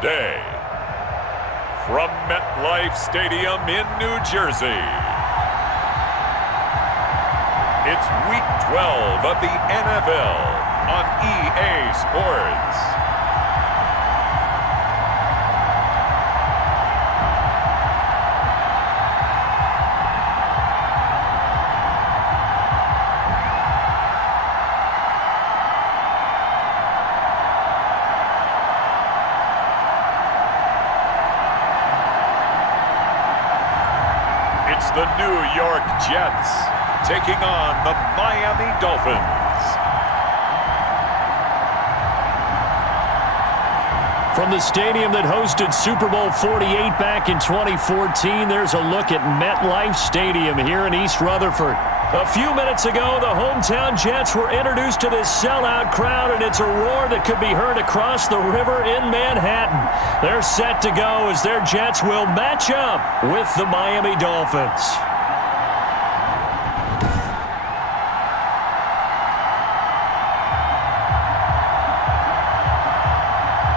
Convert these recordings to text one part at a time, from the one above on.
Today, from MetLife Stadium in New Jersey, it's Week 12 of the NFL on EA Sports. It's the New York Jets taking on the Miami Dolphins. From the stadium that hosted Super Bowl 48 back in 2014, there's a look at MetLife Stadium here in East Rutherford. A few minutes ago, the hometown Jets were introduced to this sellout crowd, and it's a roar that could be heard across the river in Manhattan. They're set to go as their Jets will match up with the Miami Dolphins.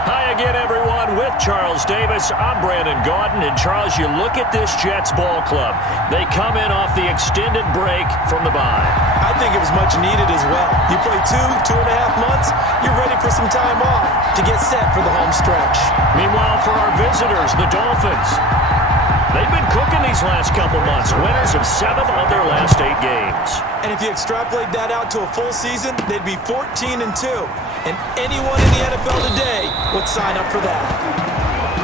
Hi again, everyone. With Charles Davis, I'm Brandon Gaudin. And Charles, you look at this Jets ball club. They come in off the extended break from the bye. I think it was much needed as well. You play 2.5 months, you're ready for some time off to get set for the home stretch. Meanwhile, for our visitors, the Dolphins, they've been cooking these last couple months. Winners of 7 of their last 8 games. And if you extrapolate that out to a full season, they'd be 14-2. And anyone in the NFL today would sign up for that.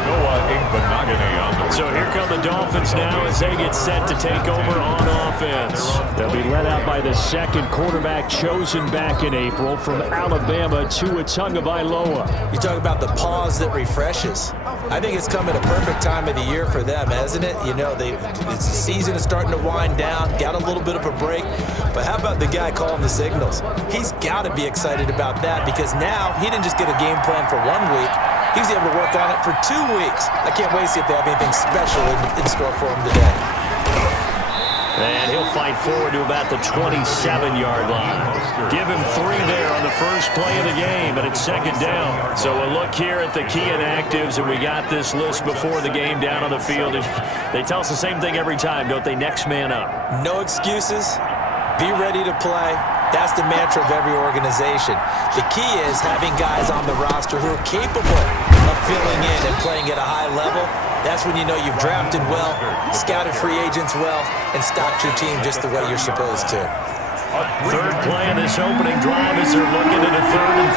Noah Igbinoghene on the So here come the Dolphins now as they get set to take over on offense. They'll be led out by the second quarterback chosen back in April from Alabama, Tua Tagovailoa. You talk about the pause that refreshes. I think it's come at a perfect time of the year for them, hasn't it? You know, the season is starting to wind down, got a little bit of a break. But how about the guy calling the signals? He's got to be excited about that because now he didn't just get a game plan for 1 week. He was able to work on it for 2 weeks. I can't wait to see if they have anything special in store for him today. And he'll fight forward to about the 27-yard line. Give him 3 there on the first play of the game, and it's second down. So a look here at the key inactives, and we got this list before the game down on the field. And they tell us the same thing every time, don't they? Next man up. No excuses. Be ready to play. That's the mantra of every organization. The key is having guys on the roster who are capable of filling in and playing at a high level. That's when you know you've drafted well, scouted free agents well, and stocked your team just the way you're supposed to. Third play of this opening drive as they're looking at a 3rd and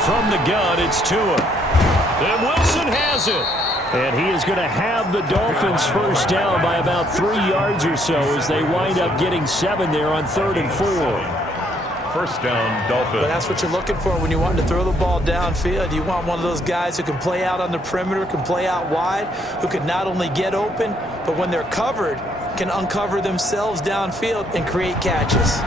3. From the gun, it's Tua. And Wilson has it. And he is going to have the Dolphins first down by about 3 yards or so as they wind up getting 7 there on 3rd and 4. First down, Dolphins. But that's what you're looking for when you want to throw the ball downfield. You want one of those guys who can play out on the perimeter, can play out wide, who can not only get open, but when they're covered, can uncover themselves downfield and create catches.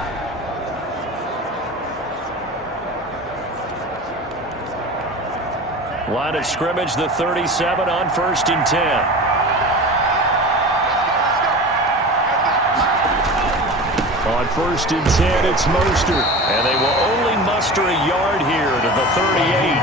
Line of scrimmage, the 37 on 1st and 10. On 1st and 10, it's Mostert. And they will only muster a yard here to the 38.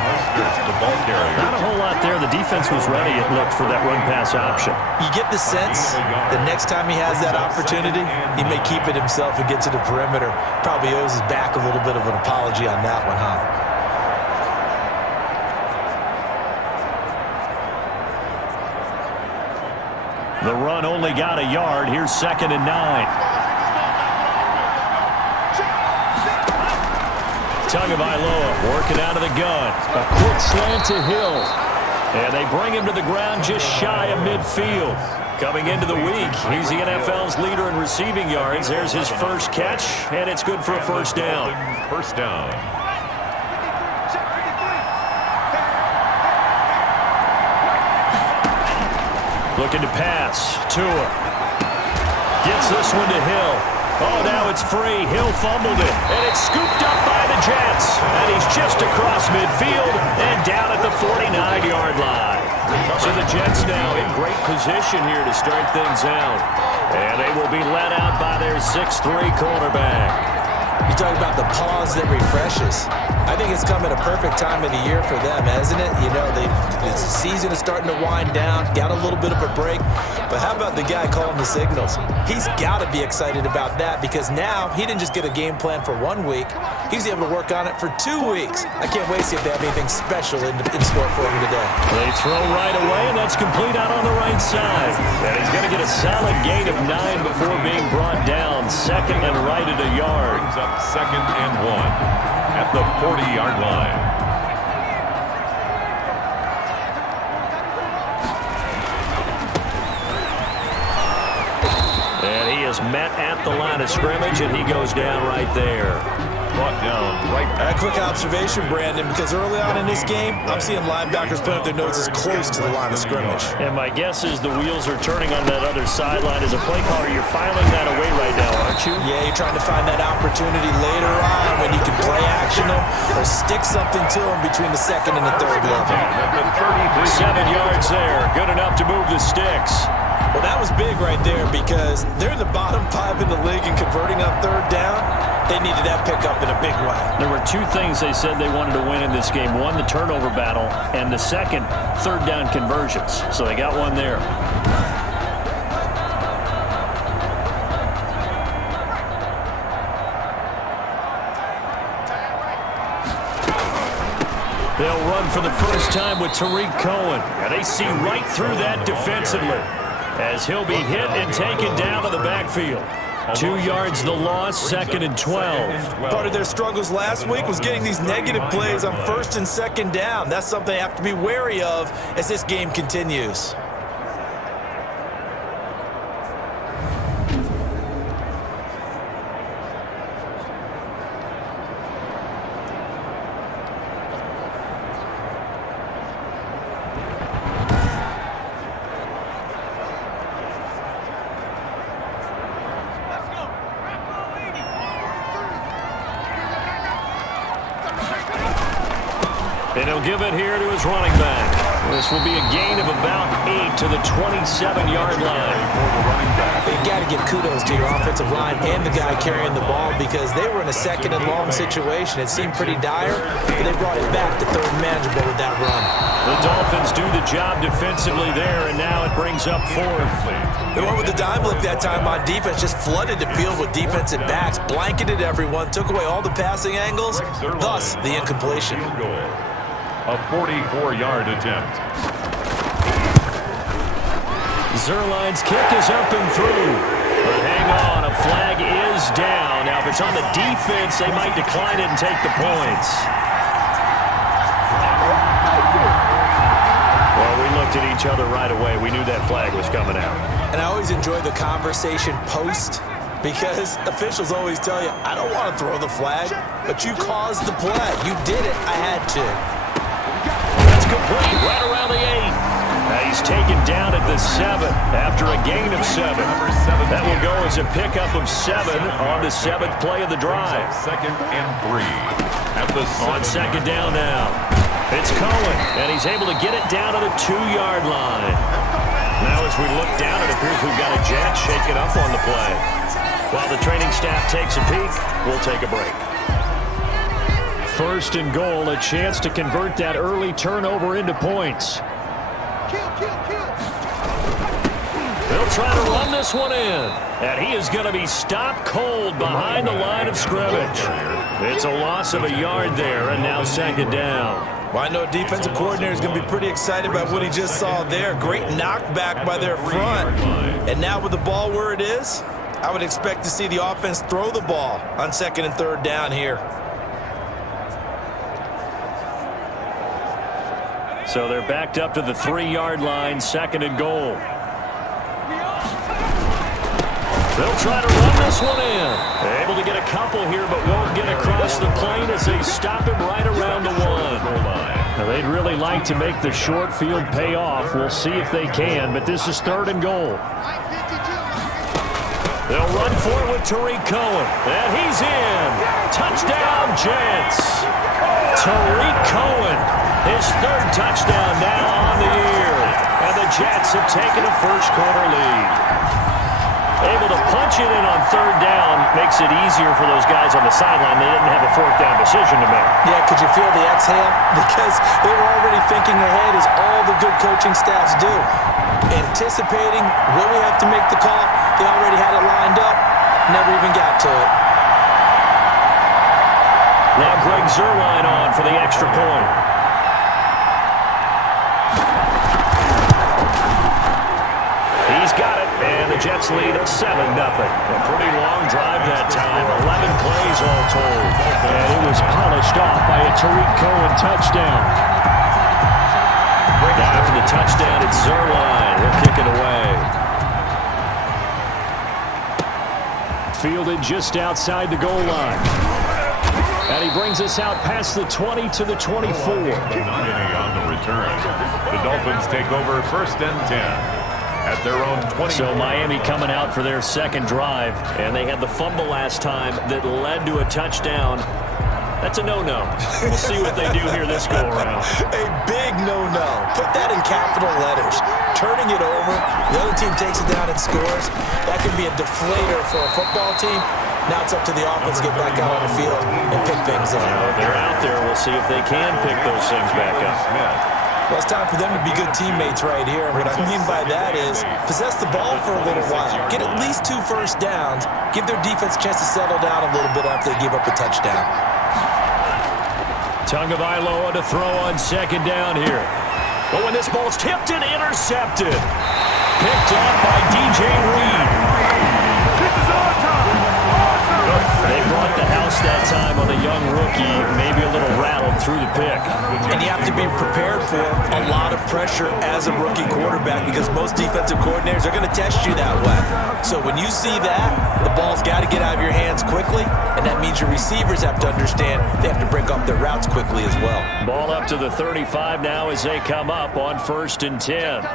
The ball carrier. Not a whole lot there. The defense was ready, it looked, for that run-pass option. You get the sense the next time he has that opportunity, he may keep it himself and get to the perimeter. Probably owes his back a little bit of an apology on that one, huh? The run only got a yard. Here's 2nd and 9. Tagovailoa working out of the gun. A quick slant to Hill. And they bring him to the ground just shy of midfield. Coming into the week, he's the NFL's leader in receiving yards. There's his first catch, and it's good for a first down. First down. Looking to pass. Tua gets this one to Hill. Oh, now it's free. Hill fumbled it, and it's scooped up by the Jets. And he's just across midfield and down at the 49-yard line. So the Jets now in great position here to start things out. And they will be led out by their 6'3 quarterback. You talk about the pause that refreshes. I think it's come at a perfect time of the year for them, hasn't it? You know, the season is starting to wind down, got a little bit of a break. But how about the guy calling the signals? He's got to be excited about that because now he didn't just get a game plan for 1 week. He's able to work on it for 2 weeks. I can't wait to see if they have anything special in store for him today. They throw right away, and that's complete out on the right side. And he's going to get a solid gain of 9 before being brought down. Second and right at a yard. Brings up 2nd and 1 at the 40-yard line. And he is met at the line of scrimmage, and he goes down right there. Brought down right back. A quick observation, Brandon, because early on in this game, I'm seeing linebackers putting up their noses close to the line of scrimmage. And my guess is the wheels are turning on that other sideline. As a play caller, you're filing that away right now, aren't you? Yeah, you're trying to find that opportunity later on when you can play action them or stick something to them between the second and the third level. 7 yards there. Good enough to move the sticks. Well, that was big right there because they're in the bottom 5 in the league and converting on third down. They needed that pickup in a big way. There were 2 things they said they wanted to win in this game. One, the turnover battle, and the second, third down conversions. So they got one there. They'll run for the first time with Tariq Cohen. And they see right through that defensively as he'll be hit and taken down to the backfield. 2 yards the loss, 2nd and 12. Part of their struggles last week was getting these negative plays on 1st and 2nd down. That's something they have to be wary of as this game continues. And he'll give it here to his running back. This will be a gain of about 8 to the 27-yard line. You've got to give kudos to your offensive line and the guy carrying the ball because they were in a 2nd and long situation. It seemed pretty dire, but they brought it back to 3rd and manageable with that run. The Dolphins do the job defensively there, and now it brings up 4th. They went with the dime look that time on defense, just flooded the field with defensive backs, blanketed everyone, took away all the passing angles, thus the incompletion. A 44-yard attempt. Zuerlein's kick is up and through. But hang on, a flag is down. Now, if it's on the defense, they might decline it and take the points. Well, we looked at each other right away. We knew that flag was coming out. And I always enjoy the conversation post because officials always tell you, I don't want to throw the flag, but you caused the play. You did it. I had to. Complete right around the 8. He's taken down at the 7 after a gain of 7. That will go as a pickup of 7 on the 7th play of the drive. 2nd and 3 at the 7. On 2nd down now. It's Cohen, and he's able to get it down to the 2-yard line. Now as we look down, it appears we've got a jet shaking up on the play. While the training staff takes a peek, we'll take a break. 1st and goal, a chance to convert that early turnover into points. They'll try to run this one in. And he is going to be stopped cold behind the line of scrimmage. It's a loss of a yard there, and now 2nd down. Well, I know a defensive coordinator is going to be pretty excited about what he just saw there. Great knockback by their front. And now with the ball where it is, I would expect to see the offense throw the ball on 2nd and 3rd down here. So they're backed up to the 3-yard line, 2nd and goal. They'll try to run this one in. They're able to get a couple here, but won't get across the plane as they stop him right around the 1. Now, they'd really like to make the short field pay off. We'll see if they can, but this is 3rd and goal. They'll run for it with Tariq Cohen, and he's in. Touchdown, Jets. Tariq Cohen, his 3rd touchdown now on the year. And the Jets have taken a first-quarter lead. Able to punch it in on third down. Makes it easier for those guys on the sideline. They didn't have a fourth down decision to make. Yeah, could you feel the exhale? Because they were already thinking ahead, as all the good coaching staffs do. Anticipating, will we have to make the call? They already had it lined up. Never even got to it. Now Greg Zuerlein on for the extra point. He's got it, and the Jets lead 7-0. A pretty long drive that time, 11 plays all told. And it was polished off by a Tariq Cohen touchdown. After the touchdown, it's Zuerlein. He'll kick it away. Fielded just outside the goal line. And he brings us out past the 20 to the 24. On the return. The Dolphins take over 1st and 10 at their own 20. So Miami coming out for their second drive, and they had the fumble last time that led to a touchdown. That's a no-no. We'll see what they do here this go-around. A big no-no. Put that in capital letters. Turning it over, the other team takes it down and scores. That could be a deflator for a football team. Now it's up to the offense to get back out on the field and pick things up. They're out there. We'll see if they can pick those things back up. Well, it's time for them to be good teammates right here. What I mean by that is possess the ball for a little while. Get at least 2 first downs. Give their defense a chance to settle down a little bit after they give up a touchdown. Tagovailoa to throw on second down here. But when this ball's tipped and intercepted. Picked off by DJ Reed. They brought the house that time on the young rookie, maybe a little rattled through the pick. And you have to be prepared for a lot of pressure as a rookie quarterback because most defensive coordinators are going to test you that way. So when you see that, the ball's got to get out of your hands quickly, and that means your receivers have to understand they have to break off their routes quickly as well. Ball up to the 35 now as they come up on 1st and 10.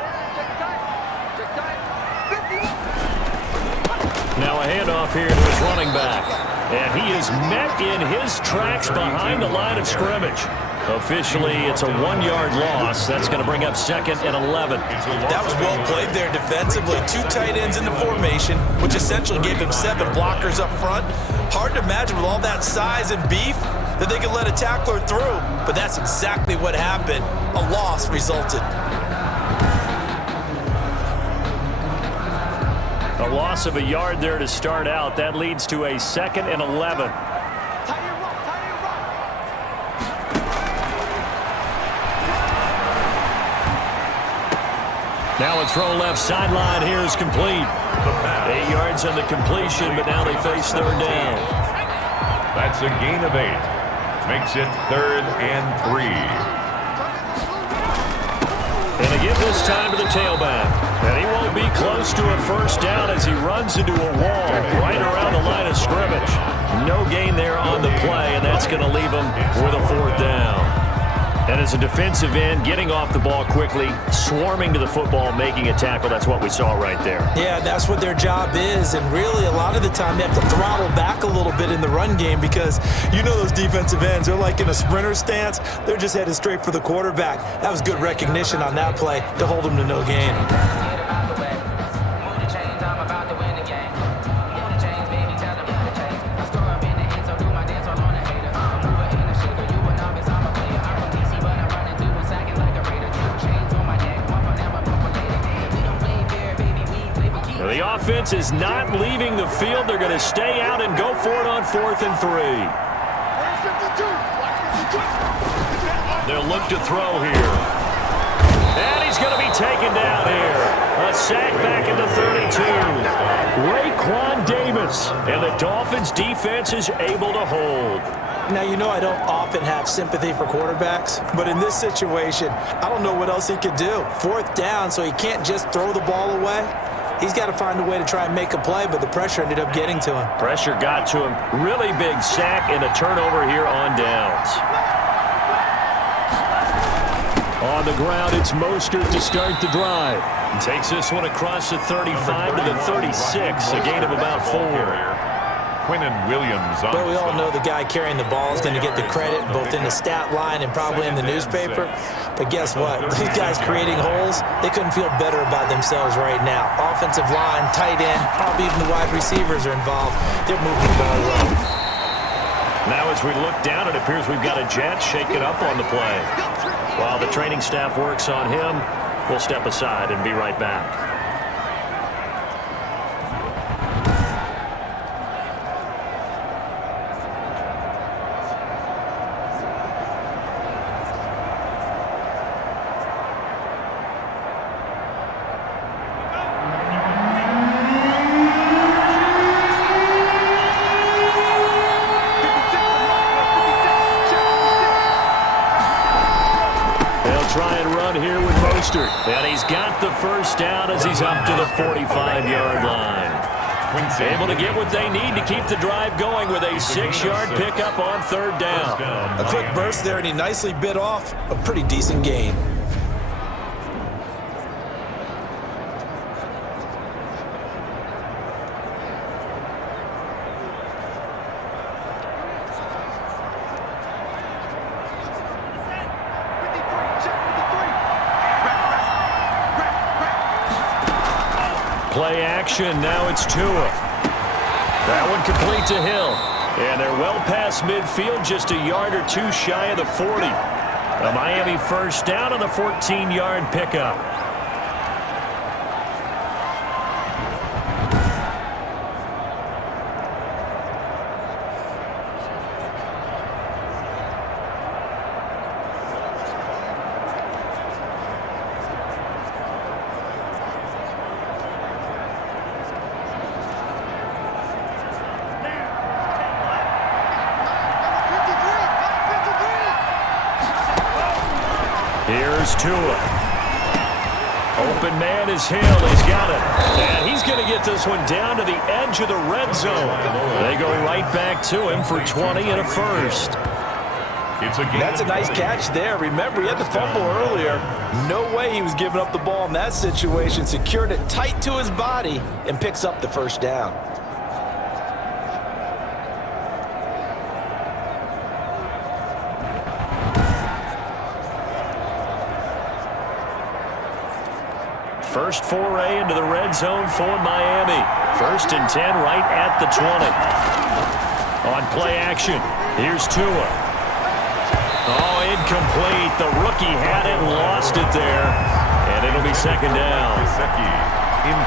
Now a handoff here to his running back. And he is met in his tracks behind the line of scrimmage. Officially, it's a 1-yard loss. That's going to bring up 2nd and 11. That was well played there defensively. 2 tight ends in the formation, which essentially gave him 7 blockers up front. Hard to imagine with all that size and beef that they could let a tackler through. But that's exactly what happened. A loss resulted. A loss of a yard there to start out. That leads to a 2nd and 11. Now a throw left sideline here is complete. 8 yards on the completion, but now they face 3rd down. That's a gain of 8. Makes it 3rd and 3. And they give this time to the tailback. And he won't be close to a first down as he runs into a wall right around the line of scrimmage. No gain there on the play, and that's going to leave him with a 4th down. And as a defensive end, getting off the ball quickly, swarming to the football, making a tackle, that's what we saw right there. Yeah, that's what their job is, and really a lot of the time they have to throttle back a little bit in the run game because you know those defensive ends, they're like in a sprinter stance. They're just headed straight for the quarterback. That was good recognition on that play to hold him to no gain. The offense is not leaving the field. They're going to stay out and go for it on 4th and 3. They'll look to throw here. And he's going to be taken down here. A sack back into 32. Raekwon Davis. And the Dolphins defense is able to hold. Now, you know I don't often have sympathy for quarterbacks, but in this situation, I don't know what else he could do. 4th down, so he can't just throw the ball away. He's got to find a way to try and make a play, but the pressure ended up getting to him. Pressure got to him. Really big sack and a turnover here on downs. On the ground, it's Mostert to start the drive. Takes this one across the 35 to the 36, a gain of about 4. Quinnen Williams on Well, we all stop. know the guy carrying the ball is going to get the credit both in the stat line and probably in the newspaper. But guess what? These guys creating holes, they couldn't feel better about themselves right now. Offensive line, tight end, probably even the wide receivers are involved. They're moving the ball well. Now as we look down, it appears we've got a Jet shaken up on the play. While the training staff works on him, we'll step aside and be right back. Try and run here with Mostert. And he's got the first down as he's up to the 45-yard line. Able to get what they need to keep the drive going with a 6-yard pickup on third down. A quick burst there, and he nicely bit off a pretty decent gain. Play action, now it's Tua. That one complete to Hill. And they're well past midfield, just a yard or two shy of the 40. A Miami first down on the 14-yard pickup. Here's Tua. Open man is Hill. He's got it. And he's going to get this one down to the edge of the red zone. They go right back to him for 20 and a first. That's a nice catch there. Remember, he had the fumble earlier. No way he was giving up the ball in that situation. Secured it tight to his body and picks up the first down. First foray into the red zone for Miami. 1st and 10 right at the 20. On play action, here's Tua. Oh, incomplete. The rookie had it and lost it there. And it'll be second down.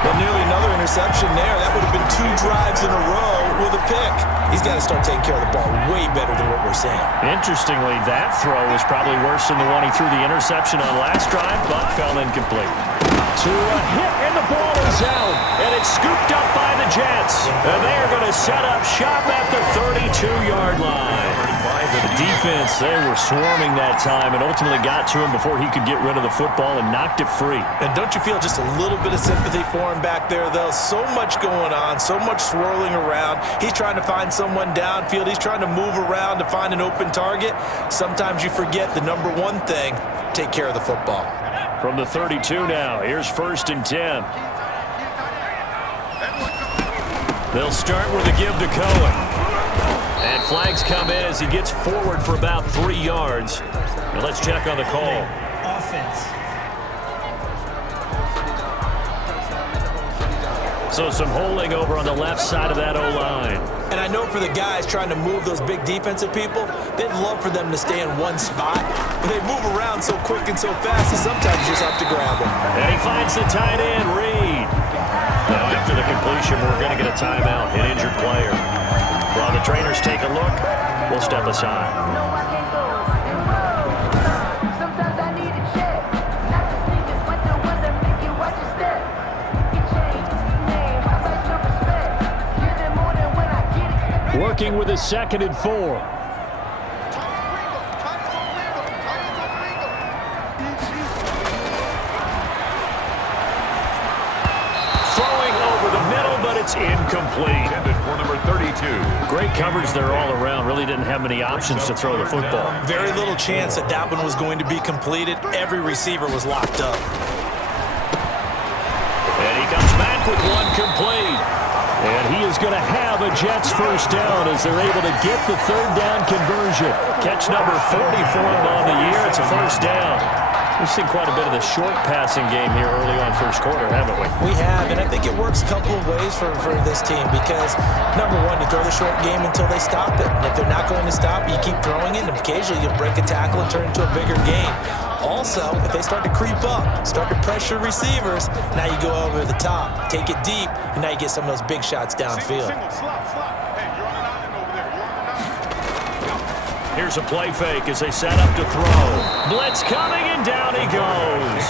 Well, nearly another interception there. That would have been 2 drives in a row with a pick. He's got to start taking care of the ball way better than what we're saying. Interestingly, that throw was probably worse than the one he threw the interception on last drive, but fell incomplete. Tua hit, and the ball is out, and it's scooped up by the Jets. And they are going to set up shop at the 32-yard line. The defense, they were swarming that time and ultimately got to him before he could get rid of the football and knocked it free. And don't you feel just a little bit of sympathy for him back there, though? So much going on, so much swirling around. He's trying to find someone downfield. He's trying to move around to find an open target. Sometimes you forget the number one thing, take care of the football. From the 32 now, here's 1st and 10. They'll start with a give to Cohen. And flags come in as he gets forward for about 3 yards. Now let's check on the call. Offense. So some holding over on the left side of that O-line. And I know for the guys trying to move those big defensive people, they'd love for them to stay in one spot. But they move around so quick and so fast that sometimes you just have to grab them. And he finds the tight end, Reed. Now after the completion, we're going to get a timeout, an injured player. While the trainers take a look, we'll step aside. Sometimes I need a check. Not the sneakers, but the ones that make you watch your step. Get changed, man, how about your respect? Give them more than when I get it. Working with a 2nd and 4. It's incomplete. Intended for number 32. Great coverage there all around. Really didn't have many options to throw the football. Very little chance that that one was going to be completed. Every receiver was locked up. And he comes back with one complete. And he is going to have a Jets first down as they're able to get the third down conversion. Catch number 40 for him on the year. It's a first down. We've seen quite a bit of the short passing game here early on first quarter, haven't we? We have, and I think it works a couple of ways for this team because, number one, you throw the short game until they stop it. And if they're not going to stop, you keep throwing it, and occasionally you break a tackle and turn it into a bigger game. Also, if they start to creep up, start to pressure receivers, now you go over the top, take it deep, and now you get some of those big shots downfield. Here's a play fake as they set up to throw. Blitz coming, and down he goes.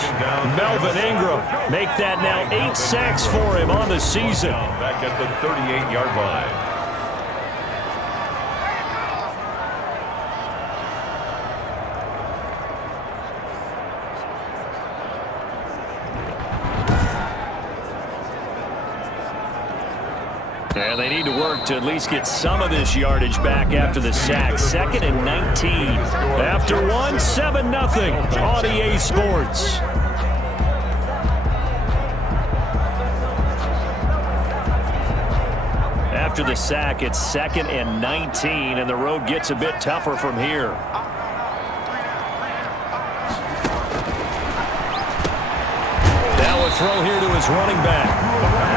Melvin Ingram make that now 8 sacks for him on the season. Back at the 38-yard line. And they need to work to at least get some of this yardage back after the sack. 2nd and 19. After one, 7-0 on EA Sports. After the sack, it's 2nd and 19, and the road gets a bit tougher from here. Now a throw here to his running back.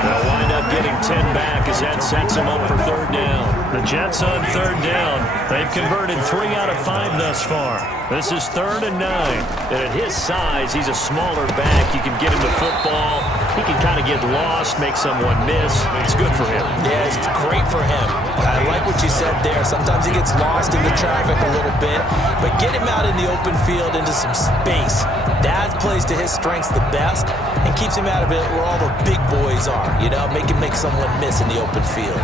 They'll wind up getting 10 back as that sets him up for third down. The Jets on third down. They've converted 3 out of 5 thus far. This is 3rd and 9. And at his size, he's a smaller back. You can get him to football. He can kind of get lost, make someone miss. It's good for him. Yeah, it's great for him. I like what you said there. Sometimes he gets lost in the traffic a little bit, but get him out in the open field into some space. That plays to his strengths the best and keeps him out of it where all the big boys are, you know, make someone miss in the open field.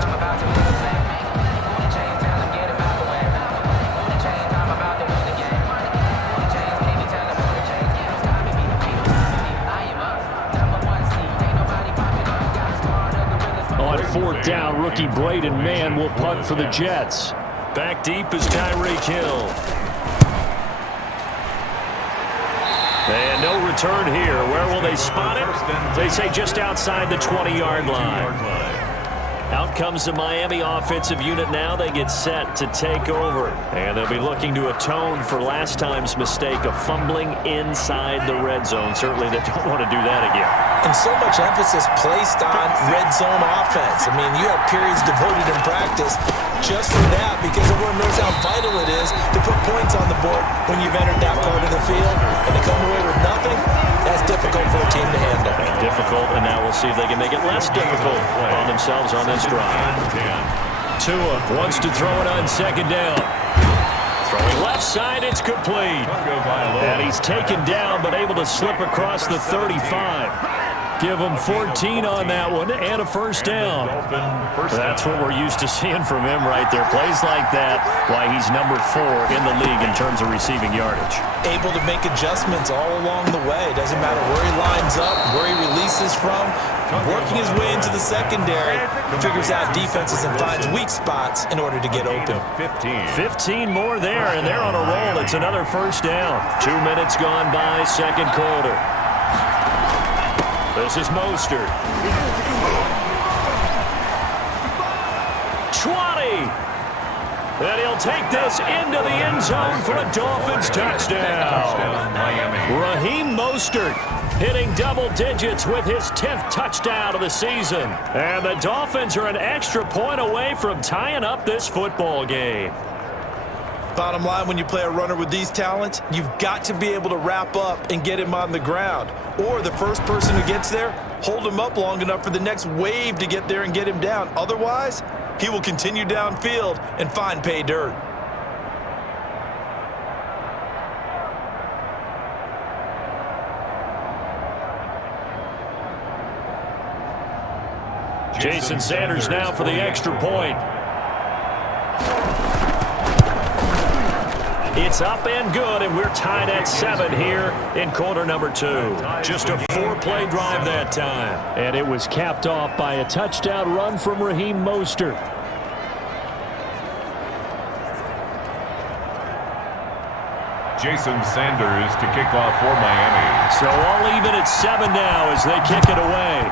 On 4th down, rookie Braden Mann will punt for the Jets. Back deep is Tyreek Hill. And no return here. Where will they spot it? They say just outside the 20-yard line. Out comes the Miami offensive unit now. They get set to take over. And they'll be looking to atone for last time's mistake of fumbling inside the red zone. Certainly they don't want to do that again. And so much emphasis placed on red zone offense. I mean, you have periods devoted in practice just for that because everyone knows how vital it is to put points on the board when you've entered that part of the field. And to come away with nothing, that's difficult for a team to handle. Difficult, and now we'll see if they can make it less difficult on themselves on this drive. Tua wants to throw it on 2nd down. Throwing left side, it's complete. And he's taken down, but able to slip across the 35. Give him 14 on that one and a first down. That's what we're used to seeing from him right there. Plays like that, why he's number 4 in the league in terms of receiving yardage. Able to make adjustments all along the way. Doesn't matter where he lines up, where he releases from. Working his way into the secondary, figures out defenses and finds weak spots in order to get open. 15 more there, and they're on a roll. It's another first down. 2 minutes gone by, second quarter. This is Mostert. 20. And he'll take this into the end zone for a Dolphins touchdown. Raheem Mostert hitting double digits with his 10th touchdown of the season. And the Dolphins are an extra point away from tying up this football game. Bottom line, when you play a runner with these talents, you've got to be able to wrap up and get him on the ground. Or the first person who gets there, hold him up long enough for the next wave to get there and get him down. Otherwise, he will continue downfield and find pay dirt. Jason Sanders now for the extra point. It's up and good, and we're tied at 7 here in quarter number 2. Just a 4-play drive that time. And it was capped off by a touchdown run from Raheem Mostert. Jason Sanders to kick off for Miami. So all even at 7 now as they kick it away.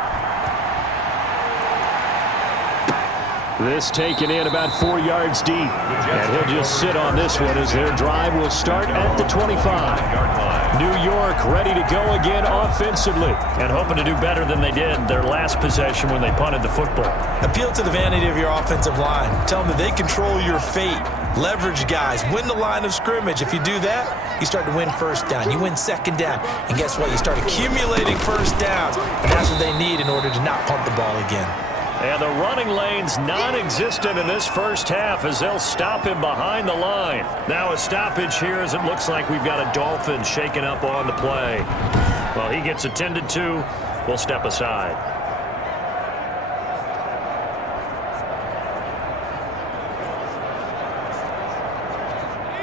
This taken in about 4 yards deep. And he'll just sit on this one as their drive will start at the 25. New York ready to go again offensively and hoping to do better than they did their last possession when they punted the football. Appeal to the vanity of your offensive line. Tell them that they control your fate. Leverage guys. Win the line of scrimmage. If you do that, you start to win first down. You win second down. And guess what? You start accumulating first downs. And that's what they need in order to not punt the ball again. And the running lane's non-existent in this first half as they'll stop him behind the line. Now a stoppage here as it looks like we've got a Dolphin shaken up on the play. Well, he gets attended to. We'll step aside.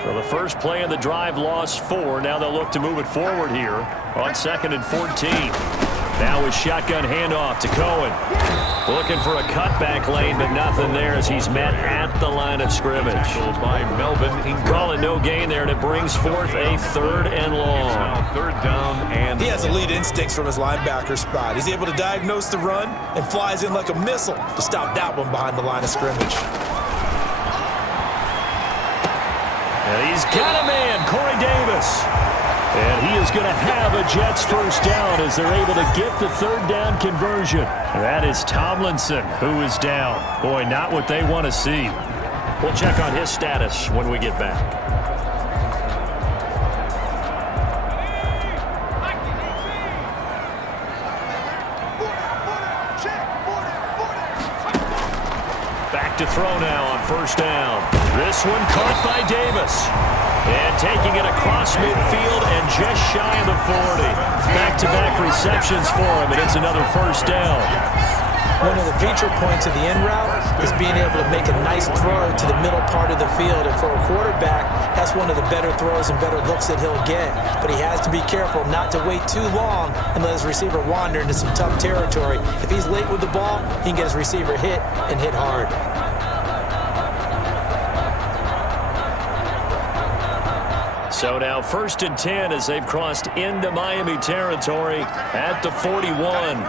So the first play of the drive lost 4. Now they'll look to move it forward here on 2nd and 14. Now with shotgun handoff to Cohen. Looking for a cutback lane, but nothing there as he's met at the line of scrimmage. By Melvin Ingram. Calling no gain there, and it brings forth a 3rd and long. Now 3rd down and... He has elite instincts from his linebacker spot. He's able to diagnose the run and flies in like a missile to stop that one behind the line of scrimmage. And he's got a man, Corey Davis. And he is going to have a Jets first down as they're able to get the 3rd down conversion. That is Tomlinson who is down. Boy, not what they want to see. We'll check on his status when we get back. Back to throw now on 1st down. This one caught by Davis. And taking it across midfield and just shy of the 40. Back-to-back receptions for him, and it's another 1st down. One of the feature points of the in route is being able to make a nice throw to the middle part of the field. And for a quarterback, that's one of the better throws and better looks that he'll get. But he has to be careful not to wait too long and let his receiver wander into some tough territory. If he's late with the ball, he can get his receiver hit and hit hard. So now 1st and 10 as they've crossed into Miami territory at the 41.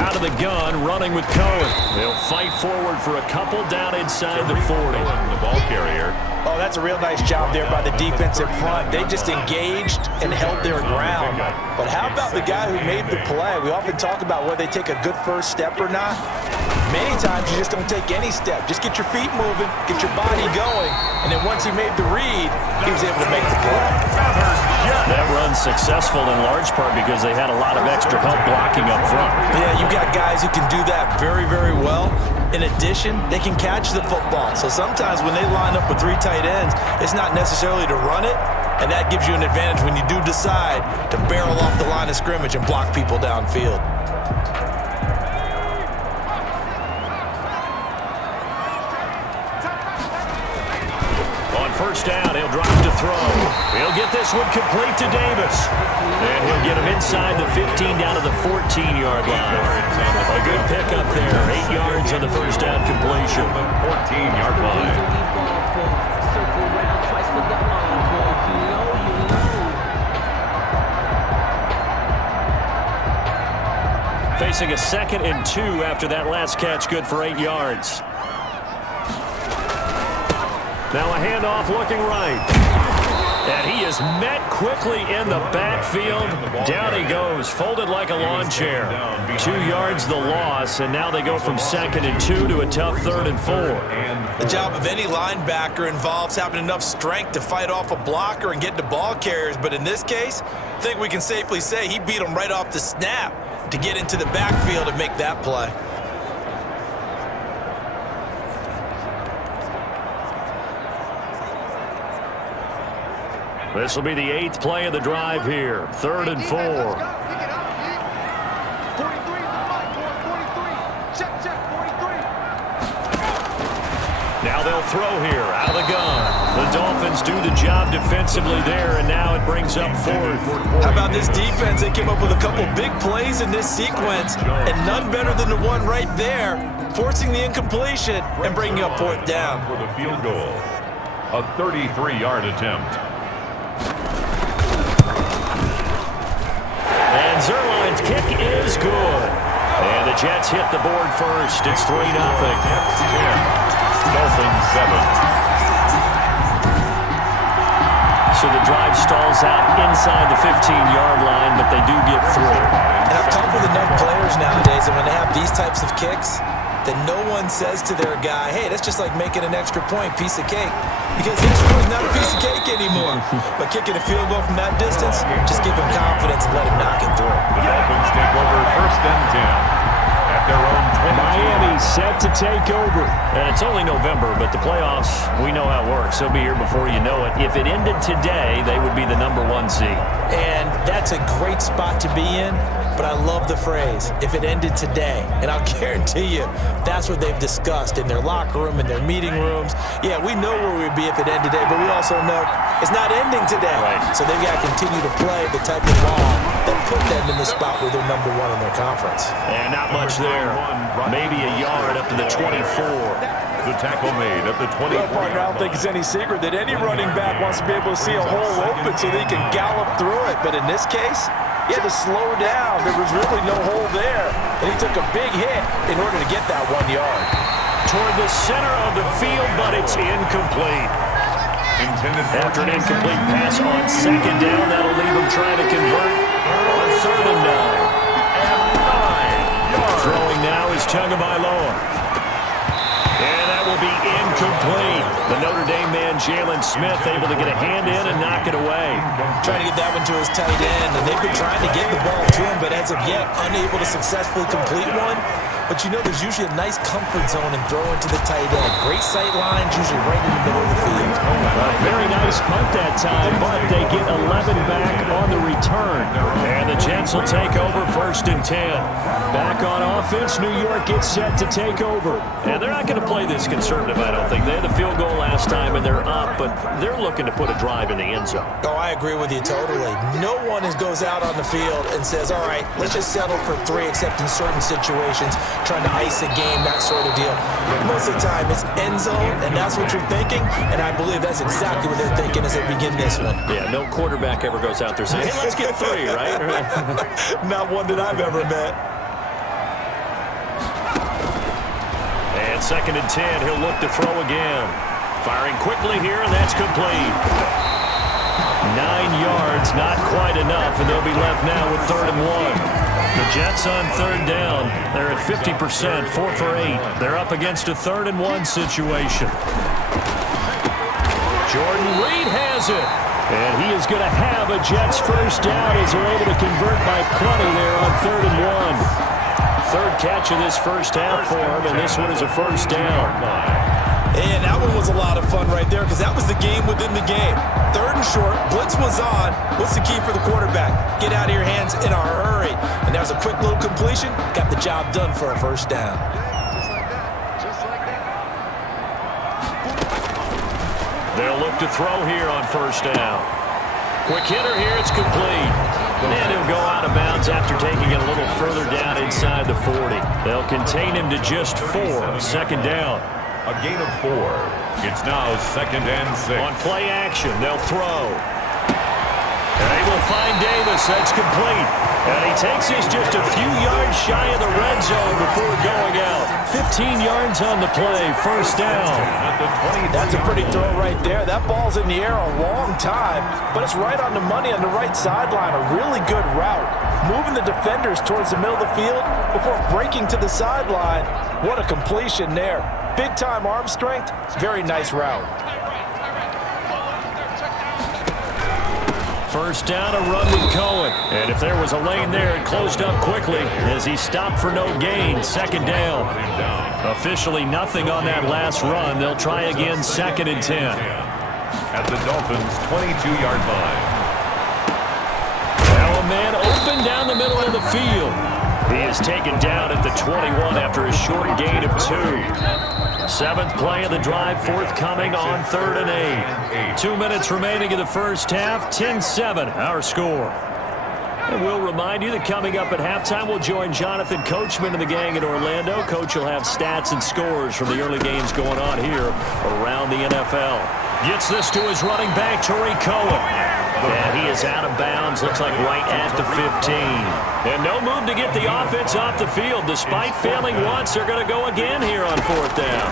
Out of the gun, running with Cohen. They'll fight forward for a couple down inside the 40. The ball carrier. Oh, that's a real nice job there by the defensive front. They just engaged and held their ground. But how about the guy who made the play? We often talk about whether they take a good first step or not. Many times you just don't take any step. Just get your feet moving, get your body going, and then once he made the read, he was able to make the play. That run's successful in large part because they had a lot of extra help blocking up front. Yeah, you got guys who can do that very, very well. In addition, they can catch the football. So sometimes when they line up with 3 tight ends, it's not necessarily to run it, and that gives you an advantage when you do decide to barrel off the line of scrimmage and block people downfield. On 1st down, he'll drop to throw. He'll get this one complete to Davis. And he'll get him inside the 15 down to the 14-yard line. A good pickup there. 8 yards on the 1st down completion. 14-yard line. Facing a 2nd and 2 after that last catch, good for 8 yards. Now a handoff looking right. And he is met quickly in the backfield. Down he goes, folded like a lawn chair. 2 yards the loss, and now they go from 2nd and 2 to a tough 3rd and 4. The job of any linebacker involves having enough strength to fight off a blocker and get to ball carriers. But in this case, I think we can safely say he beat him right off the snap to get into the backfield and make that play. This will be the 8th play of the drive here. 3rd and 4. Now they'll throw here out of the gun. The Dolphins do the job defensively there, and now it brings up 4th. How about this defense? They came up with a couple big plays in this sequence, and none better than the one right there, forcing the incompletion and bringing up 4th down. For the field goal. A 33-yard attempt. And Zuerlein's kick is good. And the Jets hit the board first. It's 3-0. Jets 10. Dolphins 7. So the drive stalls out inside the 15-yard line, but they do get through. And I've talked with enough players nowadays, and when they have these types of kicks, that no one says to their guy, hey, that's just like making an extra point, piece of cake. Because extra point is not a piece of cake anymore. But kicking a field goal from that distance, just give him confidence and let him knock it through. The Dolphins take over first and 10 at their own 20. Miami set to take over. And it's only November, but the playoffs, we know how it works. They'll be here before you know it. If it ended today, they would be the #1 seed. And that's a great spot to be in. But I love the phrase, if it ended today. And I'll guarantee you, that's what they've discussed in their locker room, in their meeting rooms. Yeah, we know where we'd be if it ended today, but we also know it's not ending today. Right. So they've got to continue to play the type of ball that put them in the spot where they're #1 in their conference. And not much there. Maybe a yard up to the 24. The tackle made at the 24. Well, partner, I don't think it's any secret that any running back wants to be able to see a hole open so they can gallop through it. But in this case, he had to slow down. There was really no hole there. And he took a big hit in order to get that 1 yard. Toward the center of the field, but it's incomplete. Intended for After an incomplete pass on second down, that'll leave him trying to convert on 3rd and 9. Throwing now is Tagovailoa. And that will be incomplete. The Notre Dame man, Jalen Smith, able to get a hand in and knock it away. Trying to get that one to his tight end, and they've been trying to get the ball to him, but as of yet, unable to successfully complete one. But you know there's usually a nice comfort zone in throwing to the tight end. Great sight lines, usually right in the middle of the field. A very nice punt that time, but they get 11 back on the return. And the Jets will take over 1st and 10. Back on offense, New York gets set to take over. And they're not going to play this conservative, I don't think. They had the field goal last time, and they're up, but they're looking to put a drive in the end zone. Oh, I agree with you totally. No one goes out on the field and says, all right, let's just settle for 3, except in certain situations, trying to ice a game, that sort of deal. Most of the time, it's end zone, and that's what you're thinking, and I believe that's exactly what they're thinking as they begin this one. Yeah, no quarterback ever goes out there saying, hey, let's get 3, right? Not one that I've ever met. And 2nd and 10, he'll look to throw again. Firing quickly here, and that's complete. 9 yards, not quite enough, and they'll be left now with 3rd and 1. The Jets on 3rd down. They're at 50%, 4 for 8. They're up against a 3rd and 1 situation. Jordan Reed has it. And he is going to have a Jets first down as they're able to convert by plenty there on 3rd and 1. 3rd catch of this first half for him, and this one is a first down. And that one was a lot of fun right there because that was the game within the game. 3rd and short, blitz was on. What's the key for the quarterback? Get out of your hands in a hurry. And that was a quick little completion. Got the job done for a first down. They'll look to throw here on 1st down. Quick hitter here, it's complete. And he'll go out of bounds after taking it a little further down inside the 40. They'll contain him to just 4. 2nd down. A gain of 4. It's now 2nd and 6. On play action, they'll throw. And they will find Davis. That's complete. And he takes us just a few yards shy of the red zone before going out. 15 yards on the play. 1st down. That's a pretty throw right there. That ball's in the air a long time, but it's right on the money on the right sideline. A really good route. Moving the defenders towards the middle of the field before breaking to the sideline. What a completion there. Big-time arm strength. Very nice route. 1st down, a run with Cohen. And if there was a lane there, it closed up quickly as he stopped for no gain. 2nd down. Officially nothing on that last run. They'll try again 2nd and 10. At the Dolphins' 22-yard line. Now a man open down the middle of the field. He is taken down at the 21 after a short gain of 2. 7th play of the drive, forthcoming on 3rd and 8. 2 minutes remaining in the first half, 10-7, our score. And we'll remind you that coming up at halftime, we'll join Jonathan Coachman and the gang in Orlando. Coach will have stats and scores from the early games going on here around the NFL. Gets this to his running back, Tariq Cohen. And he is out of bounds, looks like right at the 15. And no move to get the offense off the field. Despite failing once, they're going to go again here on 4th down.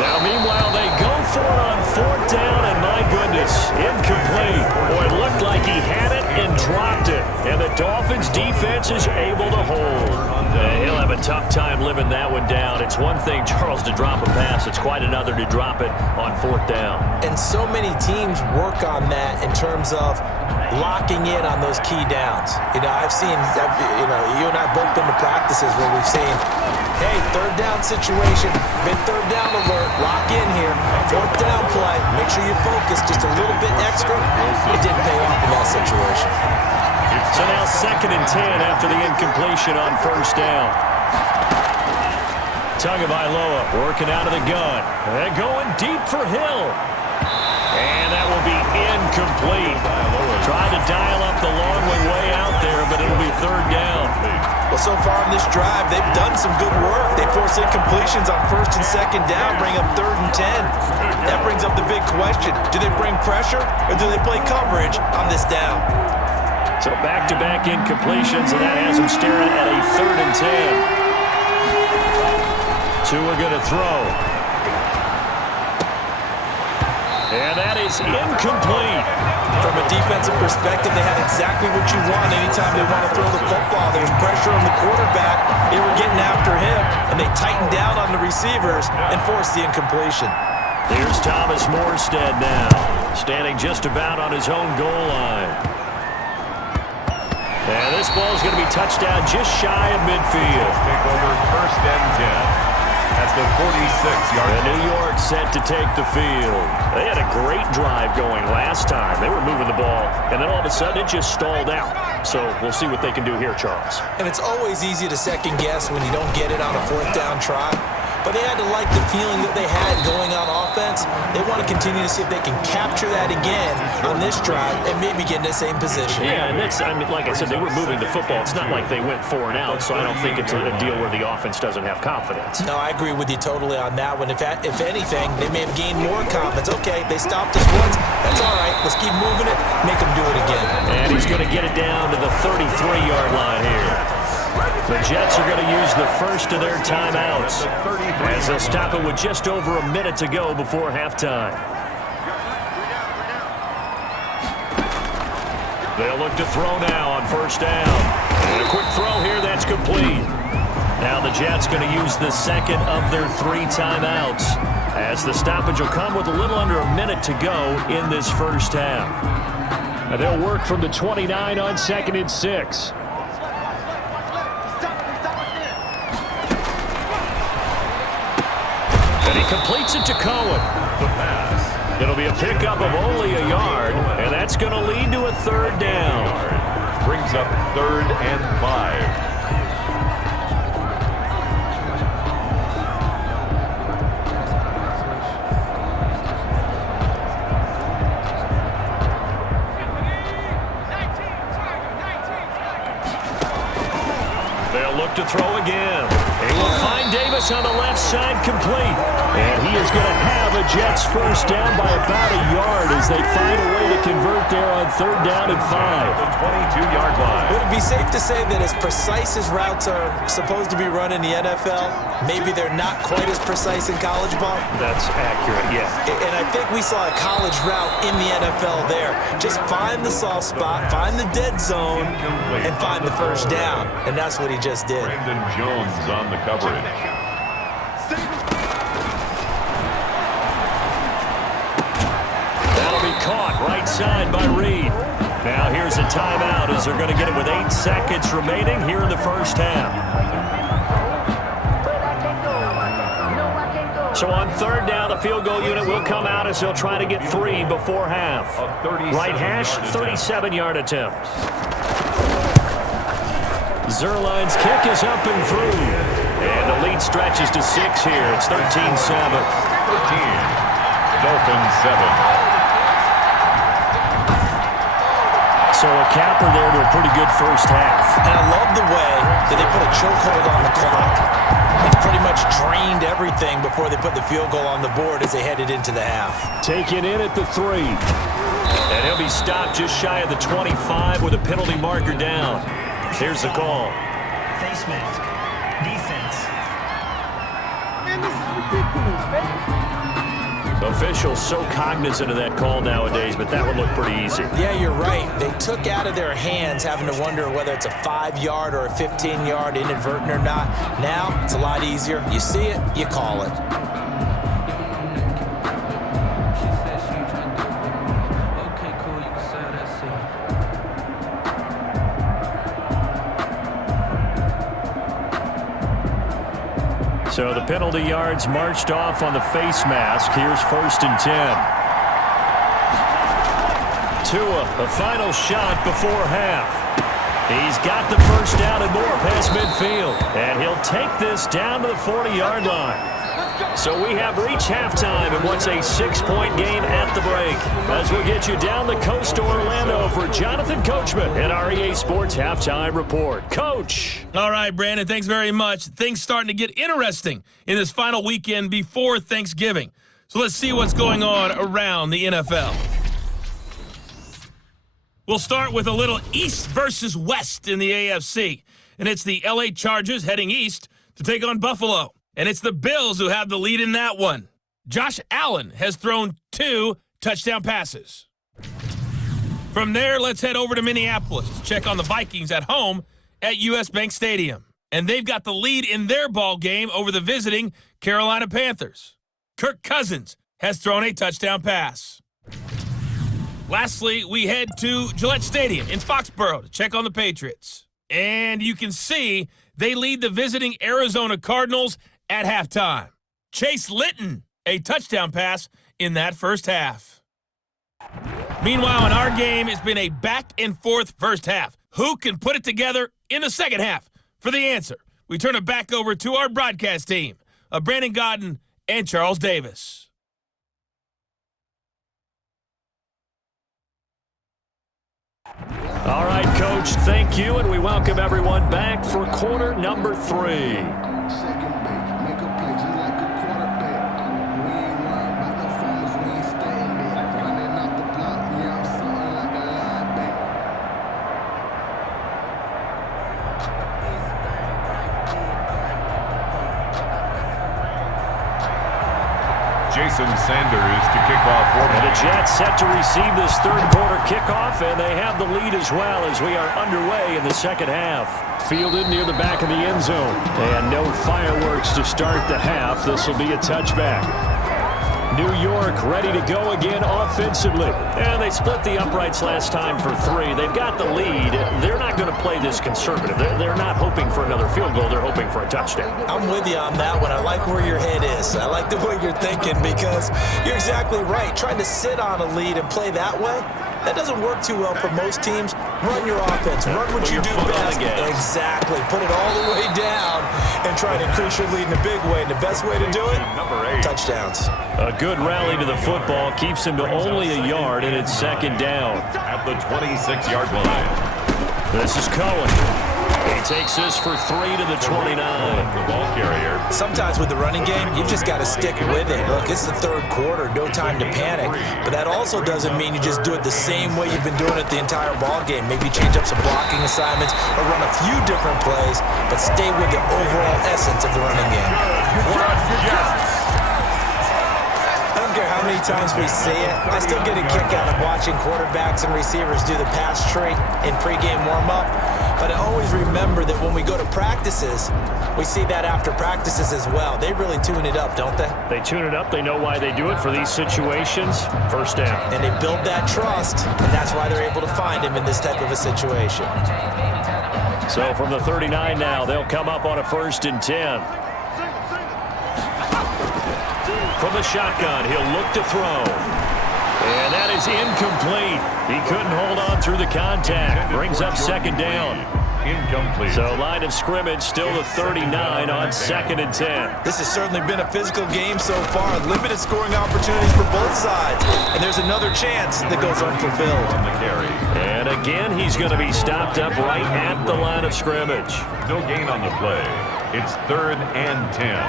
Now, meanwhile, they go for it on 4th down, and my goodness, incomplete. Boy, it looked like he had it and dropped it. And the Dolphins' defense is able to hold. He'll have a tough time living that one down. It's one thing, Charles, to drop a pass. It's quite another to drop it on 4th down. And so many teams work on that in terms of locking in on those key downs. I've seen, you and I both been to practices where we've seen, hey, 3rd down situation, mid 3rd down alert, lock in here, 4th down play, make sure you focus just a little bit extra. It didn't pay off in that situation. So now 2nd and 10 after the incompletion on 1st down. Tagovailoa working out of the gun. They're going deep for Hill. And that will be incomplete. Trying to dial up the long one way out there, but it'll be 3rd down. Well, so far in this drive, they've done some good work. They force incompletions on 1st and 2nd down, bring up 3rd and 10. That brings up the big question. Do they bring pressure or do they play coverage on this down? So back-to-back incompletions, and that has them staring at a 3rd and 10. Tua going to throw. And that is incomplete. From a defensive perspective, they had exactly what you want anytime they want to throw the football. There's pressure on the quarterback. They were getting after him, and they tightened down on the receivers and forced the incompletion. Here's Thomas Morstead now, standing just about on his own goal line. And this ball is going to be touchdown just shy of midfield. Take over 1st and 10. That's the 46-yard. And New York set to take the field. They had a great drive going last time. They were moving the ball, and then all of a sudden it just stalled out. So we'll see what they can do here, Charles. And it's always easy to second guess when you don't get it on a 4th down try. But they had to like the feeling that they had going on offense. They want to continue to see if they can capture that again on this drive and maybe get in the same position. Yeah, and like I said, they were moving the football. It's not like they went 4 and out, so I don't think it's a deal where the offense doesn't have confidence. No, I agree with you totally on that one. If anything, they may have gained more confidence. Okay, they stopped us once. That's all right. Let's keep moving it. Make them do it again. And he's going to get it down to the 33-yard line here. The Jets are going to use the first of their timeouts as they'll stop it with just over a minute to go before halftime. They'll look to throw now on 1st down. And a quick throw here, that's complete. Now the Jets going to use the second of their 3 timeouts as the stoppage will come with a little under a minute to go in this first half. And they'll work from the 29 on 2nd and 6. And he completes it to Cohen. The pass. It'll be a pickup of only a yard, and that's going to lead to a 3rd down. Brings up 3rd and 5. They'll look to throw again. He will find Davis on the left side complete. And he is going to have a Jets first down by about a yard as they find a way to convert there on 3rd down and 5. The 22-yard line. Would it be safe to say that as precise as routes are supposed to be run in the NFL, maybe they're not quite as precise in college ball? That's accurate, yeah. And I think we saw a college route in the NFL there. Just find the soft spot, find the dead zone, and find the first down. And that's what he just did. Brandon Jones on the coverage. That'll be caught right side by Reed. Now here's a timeout as they're going to get it with 8 seconds remaining here in the first half. So on 3rd down, the field goal unit will come out as they'll try to get 3 before half. Right hash, 37-yard attempt. Zerline's kick is up and through. And the lead stretches to 6 here. It's 13-7. 13. Dolphins 7. So a capper there to a pretty good first half. And I love the way that they put a chokehold on the clock and pretty much drained everything before they put the field goal on the board as they headed into the half. Taken in at the 3. And he'll be stopped just shy of the 25 with a penalty marker down. Here's the call. Face mask. Defense. Man, this is ridiculous, man. Officials so cognizant of that call nowadays, but that would look pretty easy. Yeah, you're right. They took out of their hands having to wonder whether it's a 5-yard or a 15-yard, inadvertent or not. Now, it's a lot easier. You see it, you call it. So the penalty yards marched off on the face mask. Here's 1st and 10. Tua, a final shot before half. He's got the first down and more past midfield. And he'll take this down to the 40-yard line. So we have reached halftime in what's a 6-point game at the break. As we get you down the coast to Orlando for Jonathan Coachman at our EA Sports Halftime Report. Coach. All right, Brandon, thanks very much. Things starting to get interesting in this final weekend before Thanksgiving. So let's see what's going on around the NFL. We'll start with a little East versus West in the AFC. And it's the LA Chargers heading east to take on Buffalo. And it's the Bills who have the lead in that one. Josh Allen has thrown 2 touchdown passes. From there, let's head over to Minneapolis to check on the Vikings at home at US Bank Stadium. And they've got the lead in their ball game over the visiting Carolina Panthers. Kirk Cousins has thrown a touchdown pass. Lastly, we head to Gillette Stadium in Foxborough to check on the Patriots. And you can see they lead the visiting Arizona Cardinals at halftime. Chase Litton, a touchdown pass in that first half. Meanwhile, in our game, it's been a back-and-forth first half. Who can put it together in the second half? For the answer, we turn it back over to our broadcast team of Brandon Godden and Charles Davis. All right, Coach, thank you, and we welcome everyone back for quarter number 3. Jason Sanders to kick off for And the Jets set to receive this third quarter kickoff, and they have the lead as well as we are underway in the second half. Fielded near the back of the end zone. And no fireworks to start the half. This will be a touchback. New York ready to go again offensively. And they split the uprights last time for 3. They've got the lead. They're not going to play this conservative. They're not hoping for another field goal. They're hoping for a touchdown. I'm with you on that one. I like where your head is. I like the way you're thinking because you're exactly right. Trying to sit on a lead and play that way, that doesn't work too well for most teams. Run your offense. Run what you do best. Exactly. Put it all the way down and try to increase your lead in a big way. And the best way to do it, touchdowns. A good rally to the football keeps him to only a yard, and it's second down. at the 26-yard line. This is Cohen. He takes this for 3 to the 29. The ball carrier. Sometimes with the running game, you've just got to stick with it. Look, it's the third quarter, no time to panic. But that also doesn't mean you just do it the same way you've been doing it the entire ball game. Maybe change up some blocking assignments or run a few different plays, but stay with the overall essence of the running game. I don't care how many times we see it. I still get a kick out of watching quarterbacks and receivers do the pass tree in pregame warm-up. But I always remember that when we go to practices, we see that after practices as well. They really tune it up, don't they? They tune it up. They know why they do it for these situations. First down. And they build that trust, and that's why they're able to find him in this type of a situation. So from the 39 now, they'll come up on a 1st and 10. From the shotgun, he'll look to throw. And that is incomplete. He couldn't hold on through the contact. Brings up second down. Incomplete. So line of scrimmage still the 39 on 2nd and 10. This has certainly been a physical game so far. Limited scoring opportunities for both sides. And there's another chance that goes unfulfilled. On the carry. And again, he's going to be stopped up right at the line of scrimmage. No gain on the play. It's 3rd and 10.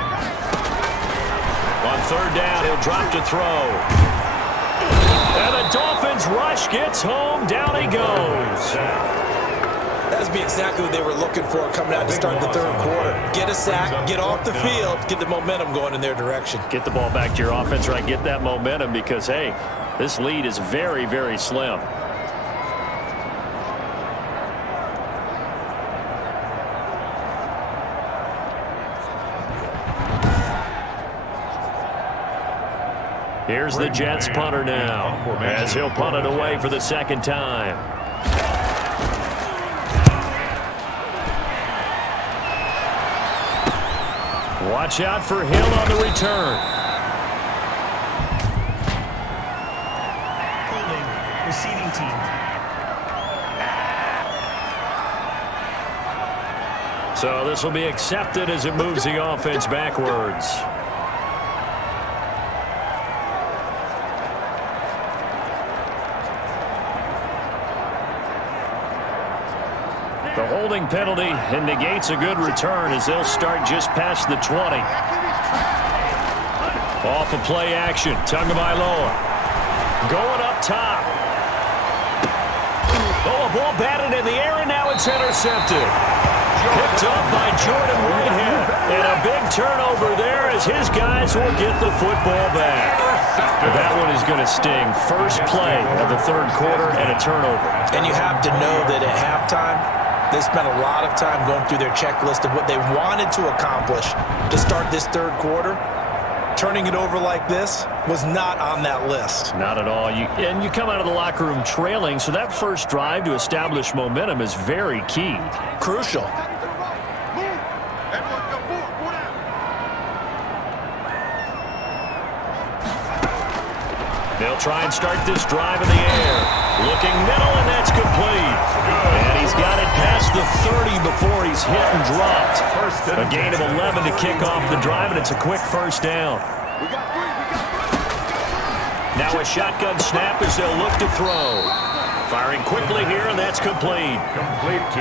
On 3rd down, he'll drop to throw. And the Dolphins rush gets home. Down he goes. That'd be exactly what they were looking for coming out to start the third quarter. Get a sack, get off the field, get the momentum going in their direction. Get the ball back to your offense, right? Get that momentum because, hey, this lead is very, very slim. Here's the Jets punter now as he'll punt it away for the second time. Watch out for Hill on the return. Holding. Receiving team. So this will be accepted as it moves the offense backwards. The holding penalty and negates a good return as they'll start just past the 20. Off of play action, Tagovailoa going up top. Oh, a ball batted in the air, and now it's intercepted. Picked up by Jordan Whitehead. And a big turnover there as his guys will get the football back. But that one is going to sting. First play of the third quarter and a turnover. And you have to know that at halftime, they spent a lot of time going through their checklist of what they wanted to accomplish to start this third quarter. Turning it over like this was not on that list. Not at all. And you come out of the locker room trailing, so that first drive to establish momentum is very key. Crucial. They'll try and start this drive in the air. Looking middle, and that's complete. And he's got it past the 30 before he's hit and dropped. A gain of 11 to kick off the drive, and it's a quick first down. Now a shotgun snap as they'll look to throw. Firing quickly here, and that's complete.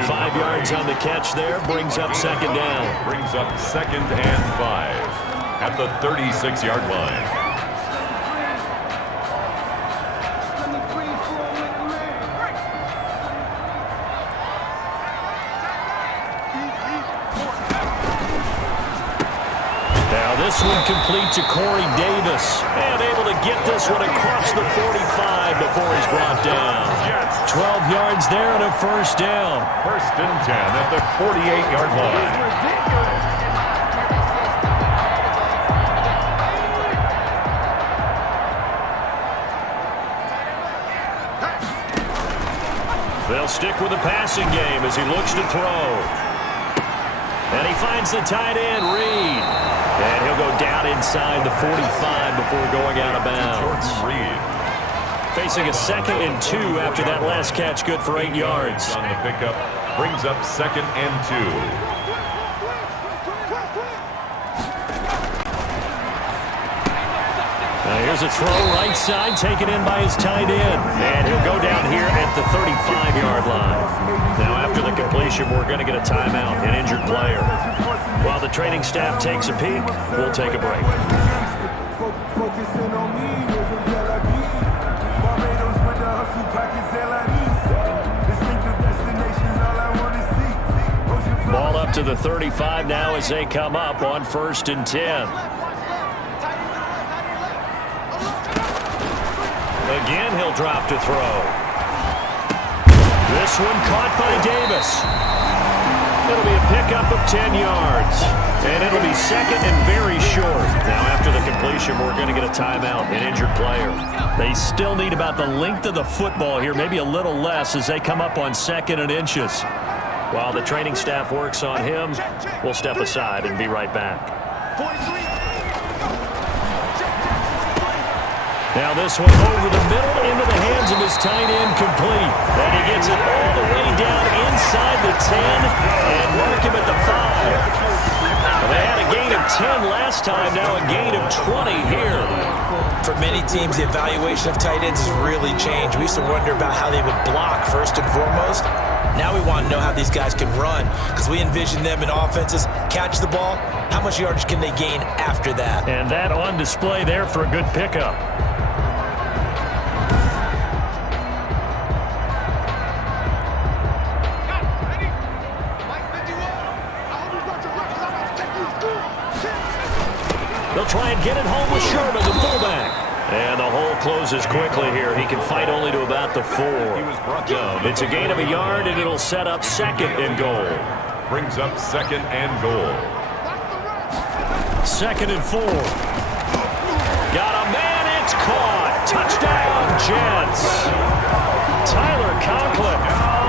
5 yards on the catch there, brings up second down. Brings up 2nd and 5 at the 36-yard line. This one complete to Corey Davis. And able to get this one across the 45 before he's brought down. 12 yards there and a first down. 1st and 10 at the 48-yard line. They'll stick with the passing game as he looks to throw. And he finds the tight end, Reed. And he'll go down inside the 45 before going out of bounds. Facing a 2nd and 2 after that last catch, good for 8 yards. On the pickup, brings up 2nd and 2. Here's a throw right side, taken in by his tight end. And he'll go down here at the 35-yard line. Now after the completion, we're going to get a timeout, an injured player. While the training staff takes a peek, we'll take a break. Ball up to the 35 now as they come up on 1st and 10. Again, he'll drop to throw. This one caught by Davis. It'll be a pickup of 10 yards. And it'll be 2nd and very short. Now, after the completion, we're going to get a timeout, an injured player. They still need about the length of the football here, maybe a little less as they come up on 2nd and inches. While the training staff works on him, we'll step aside and be right back. Now this one over the middle into the hands of his tight end, complete. And he gets it all the way down inside the 10 and mark him at the 5. Well, they had a gain of 10 last time, now a gain of 20 here. For many teams, the evaluation of tight ends has really changed. We used to wonder about how they would block first and foremost. Now we want to know how these guys can run because we envision them in offenses, catch the ball, how much yardage can they gain after that? And that on display there for a good pickup. get it home with Sherman, the fullback. And the hole closes quickly here. He can fight only to about the 4. He was brought down. It's a gain of a yard, and it'll set up 2nd and goal. Brings up 2nd and goal. 2nd and 4. Got a man, it's caught. Touchdown, Jets. Tyler Conklin,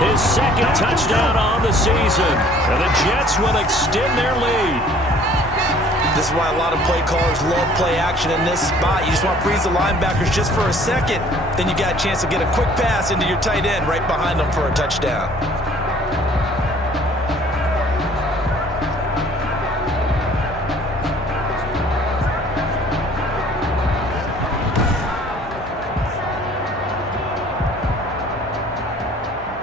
his 2nd touchdown on the season. And the Jets will extend their lead. This is why a lot of play callers love play action in this spot. You just want to freeze the linebackers just for a second. Then you got a chance to get a quick pass into your tight end right behind them for a touchdown.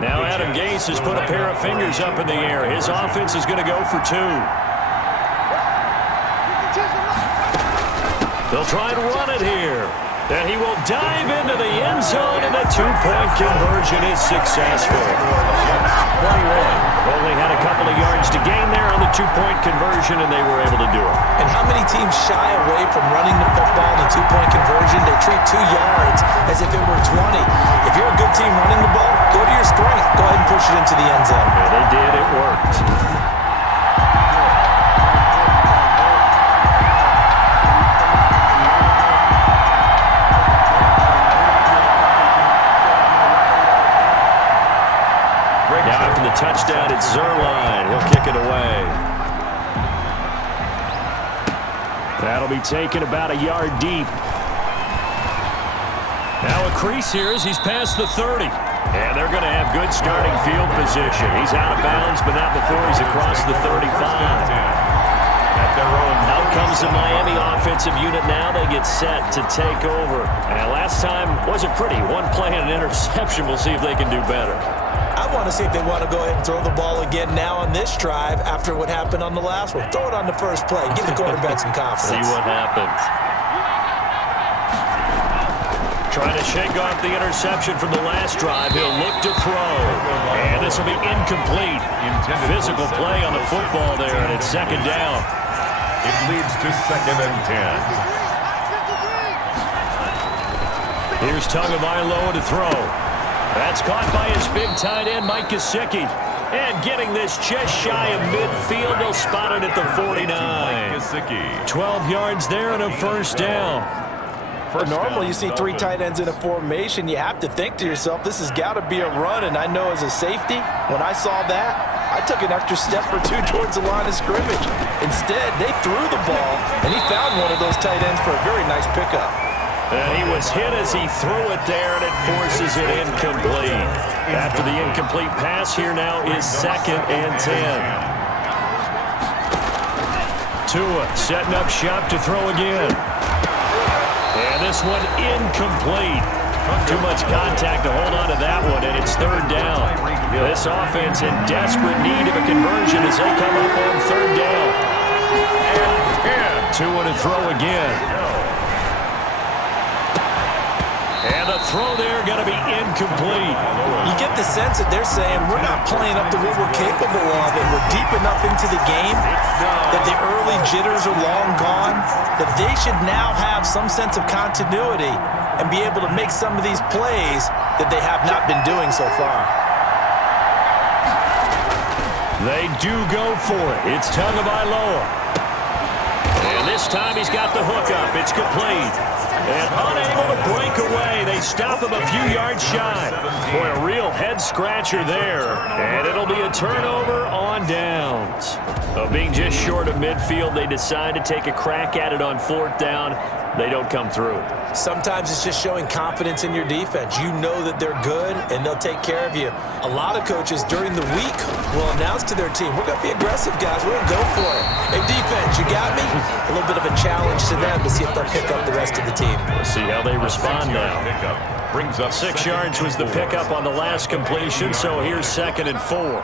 Now Adam Gase has put a pair of fingers up in the air. His offense is going to go for 2. They'll try and run it here. And he will dive into the end zone, and the 2-point conversion is successful. 21. Only had a couple of yards to gain there on the 2-point conversion, and they were able to do it. And how many teams shy away from running the football in the 2-point conversion? They treat 2 yards as if it were 20. If you're a good team running the ball, go to your strength. Go ahead and push it into the end zone. Yeah, they did. It worked. Now after the touchdown, it's Zuerlein. He'll kick it away. That'll be taken about a yard deep. Now a crease here as he's past the 30. And they're going to have good starting field position. He's out of bounds, but not before he's across the 35. At their own. Out comes the Miami offensive unit now. They get set to take over. And last time wasn't pretty. 1 play and an interception. We'll see if they can do better. I want to see if they want to go ahead and throw the ball again now on this drive after what happened on the last one. Throw it on the first play. Give the quarterback some confidence. See what happens. Trying to shake off the interception from the last drive. He'll look to throw. And this will be incomplete. Physical play on the football there, and it's 2nd down. It leads to 2nd and 10. Here's Tagovailoa to throw. That's caught by his big tight end, Mike Gesicki. And getting this just shy of midfield, they'll spot it at the 49. 12 yards there and a 1st down. Normally you see 3 tight ends in a formation. You have to think to yourself, this has got to be a run. And I know as a safety, when I saw that, I took an extra step or 2 towards the line of scrimmage. Instead, they threw the ball, and he found one of those tight ends for a very nice pickup. And he was hit as he threw it there, and it forces it incomplete. After the incomplete pass, here now is 2nd and 10. Tua setting up shop to throw again. And this one incomplete. Too much contact to hold on to that one, and it's 3rd down. This offense in desperate need of a conversion as they come up on 3rd down. And Tua to throw again. And the throw there going to be incomplete. You get the sense that they're saying we're not playing up to what we're capable of, and we're deep enough into the game that the early jitters are long gone, that they should now have some sense of continuity and be able to make some of these plays that they have not been doing so far. They do go for it. It's Tagovailoa. And this time he's got the hook up. It's complete. And unable to break away. They stop him a few yards shy. Boy, a real head-scratcher there. And it'll be a turnover on downs. Being just short of midfield, they decide to take a crack at it on 4th down. They don't come through. Sometimes it's just showing confidence in your defense. You know that they're good, and they'll take care of you. A lot of coaches during the week will announce to their team, we're going to be aggressive, guys. We're going to go for it. Hey, defense, you got me? A little bit of a challenge to them to see if they'll pick up the rest of the team. We'll see how they respond now. Brings up 6 yards was the pickup on the last completion, so here's 2nd and 4.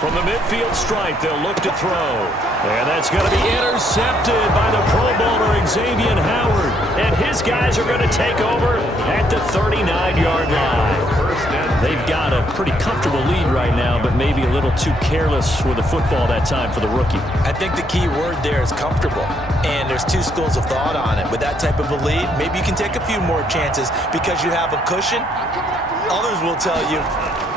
From the midfield stripe, they'll look to throw. And that's going to be intercepted by the Pro Bowler Xavier Howard. And his guys are going to take over at the 39-yard line. 1st and They've got a pretty comfortable lead right now, but maybe a little too careless with the football that time for the rookie. I think the key word there is comfortable, and there's two schools of thought on it. With that type of a lead, maybe you can take a few more chances because you have a cushion. Others will tell you,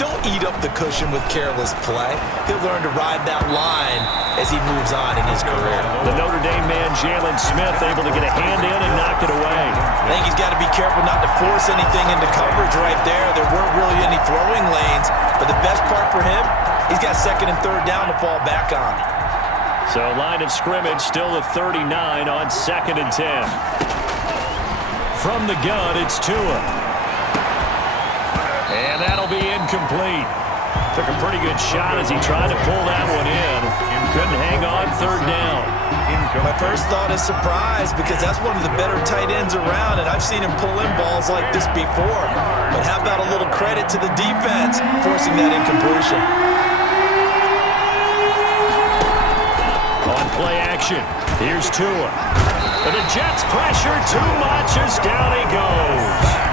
don't eat up the cushion with careless play. He'll learn to ride that line as he moves on in his career. The Notre Dame man, Jalen Smith, able to get a hand in and knock it away. I think he's got to be careful not to force anything into coverage right there. There weren't really any throwing lanes, but the best part for him, he's got second and third down to fall back on. So line of scrimmage still at 39 on 2nd and 10. From the gun, it's Tua. And that'll be incomplete. Took a pretty good shot as he tried to pull that one in. Couldn't hang on 3rd down. My first thought is surprise because that's one of the better tight ends around, and I've seen him pull in balls like this before. But how about a little credit to the defense forcing that incompletion? On play action, here's Tua. But the Jets pressure too much as down he goes.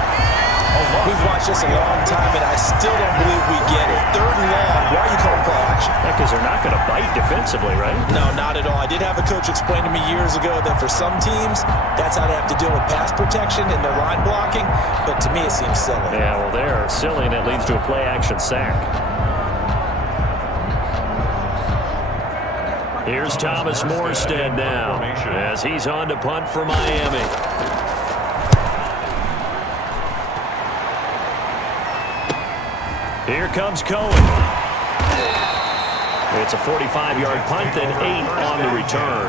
We've watched this a long time, and I still don't believe we get it. 3rd and long, why are you calling play action? Because they're not going to bite defensively, right? No, not at all. I did have a coach explain to me years ago that for some teams, that's how they have to deal with pass protection and their line blocking, but to me it seems silly. Yeah, well, they're silly, and it leads to a play action sack. Here's Thomas Morstead now as he's on to punt for Miami. Here comes Cohen. It's a 45-yard punt and 8 on the return.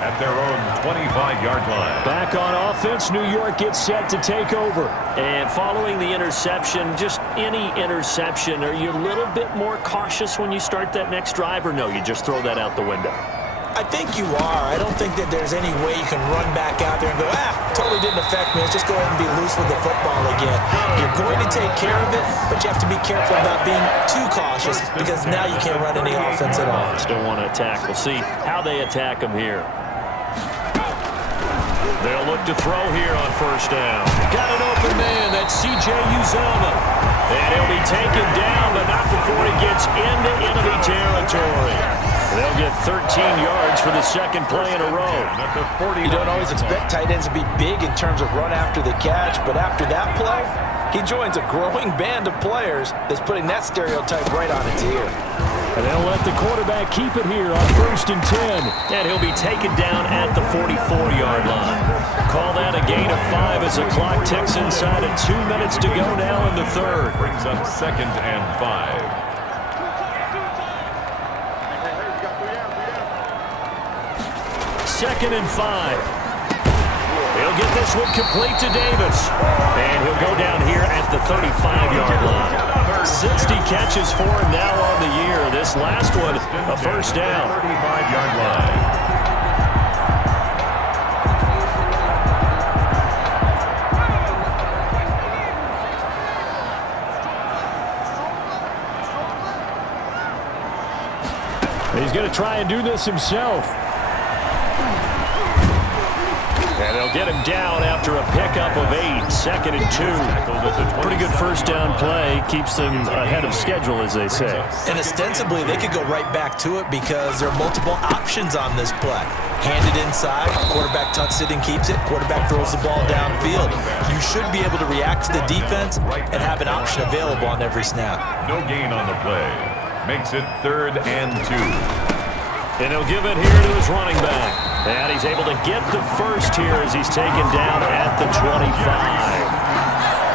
At their own 25-yard line. Back on offense, New York gets set to take over. And following the interception, just any interception, are you a little bit more cautious when you start that next drive, or no, you just throw that out the window? I think you are. I don't think that there's any way you can run back out there and go, totally didn't affect me. Let's just go ahead and be loose with the football again. You're going to take care of it, but you have to be careful about being too cautious because now you can't run any offense at all. Still want to attack. We'll see how they attack them here. They'll look to throw here on 1st down. Got an open man. That's C.J. Uzomah. And he'll be taken down, but not before he gets into enemy territory. They'll get 13 yards for the 2nd play in a row. You don't always expect tight ends to be big in terms of run after the catch, but after that play, he joins a growing band of players that's putting that stereotype right on its ear. And they'll let the quarterback keep it here on 1st and 10. And he'll be taken down at the 44-yard line. Call that a gain of 5 as the clock ticks inside of 2 minutes to go now in the 3rd. Brings up 2nd and 5. 2nd and 5. He'll get this one complete to Davis. And he'll go down here at the 35-yard line. 60 catches for him now on the year. This last one, a 1st down. 35-yard line. He's going to try and do this himself. And they'll get him down after a pickup of 8, 2nd and 2. Pretty good 1st down play. Keeps them ahead of schedule, as they say. And ostensibly, they could go right back to it because there are multiple options on this play. Handed inside, quarterback tucks it and keeps it, quarterback throws the ball downfield. You should be able to react to the defense and have an option available on every snap. No gain on the play. Makes it 3rd and 2. And he'll give it here to his running back. And he's able to get the 1st here as he's taken down at the 25.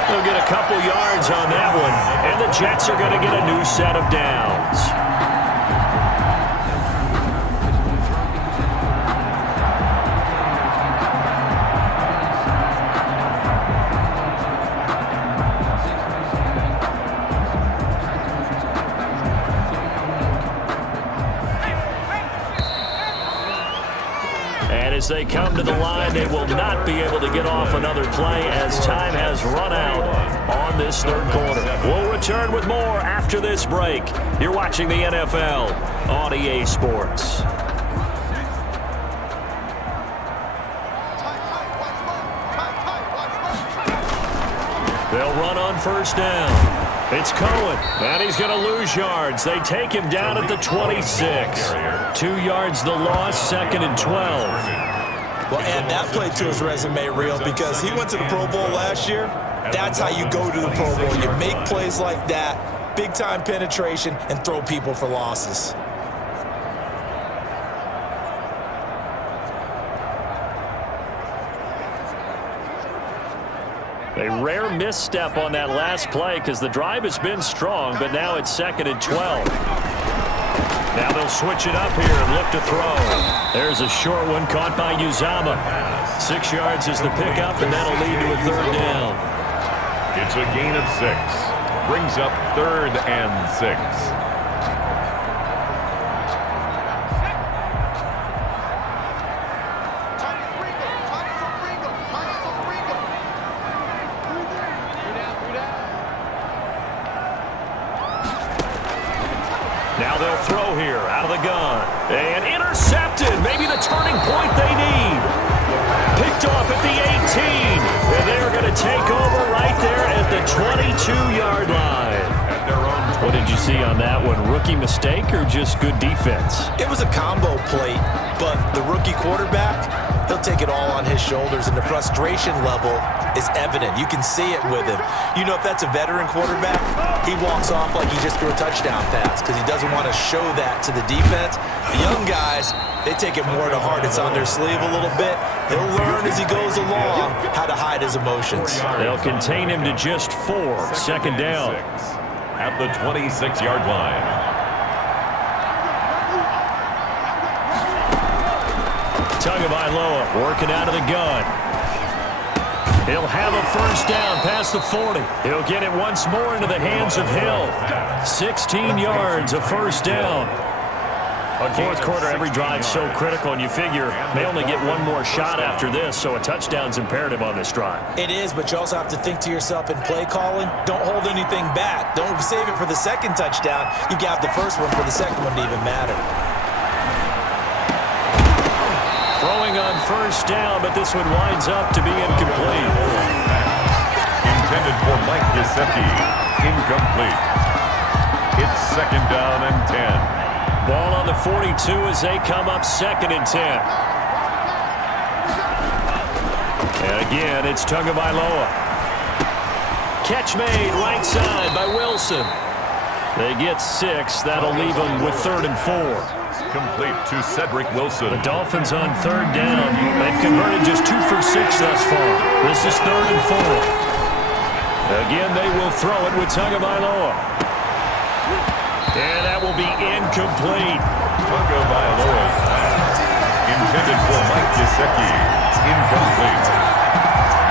He'll get a couple yards on that one. And the Jets are going to get a new set of downs. As they come to the line, they will not be able to get off another play as time has run out on this 3rd quarter. We'll return with more after this break. You're watching the NFL on EA Sports. They'll run on 1st down. It's Cohen, and he's going to lose yards. They take him down at the 26. 2 yards the loss, 2nd and 12. Well, add that play to his resume reel because he went to the Pro Bowl last year. That's how you go to the Pro Bowl. You make plays like that, big-time penetration, and throw people for losses. A rare misstep on that last play because the drive has been strong, but now it's 2nd and 12. Now they'll switch it up here and look to throw. There's a short one caught by Uzama. 6 yards is the pickup, and that'll lead to a 3rd down. It's a gain of 6. Brings up 3rd and 6. Now they'll throw here out of the gun. And intercepted. Maybe the turning point they need. Picked off at the 18. And they're going to take over right there at the 22-yard line. At their own. What did you see on that one? Rookie mistake or just good defense? It was a combo play, but the rookie quarterback, he'll take it all on his shoulders, and the frustration level is evident. You can see it with him. You know, if that's a veteran quarterback, he walks off like he just threw a touchdown pass because he doesn't want to show that to the defense. The young guys, they take it more to heart. It's on their sleeve a little bit. He'll learn as he goes along how to hide his emotions. They'll contain him to just 4. 2nd down. At the 26-yard line. Tagovailoa working out of the gun. He'll have a 1st down past the 40. He'll get it once more into the hands of Hill. 16 yards, a 1st down. On 4th quarter, every drive's so critical, and you figure they only get one more shot after this, so a touchdown's imperative on this drive. It is, but you also have to think to yourself in play calling, don't hold anything back. Don't save it for the 2nd touchdown. You got the 1st one for the 2nd one to even matter. Throwing on 1st down, but this one winds up to be incomplete. Intended for Mike Gesicki. Incomplete. It's 2nd down and 10. Ball on the 42 as they come up 2nd and 10. And again, it's Tagovailoa. Catch made right side by Wilson. They get 6. That'll leave them with 3rd and 4. Complete to Cedric Wilson. The Dolphins on 3rd down. They've converted just 2 for 6 thus far. This is 3rd and 4. Again, they will throw it with Tagovailoa. And that will be incomplete. Tagovailoa's pass. Intended for Mike Gesicki. Incomplete.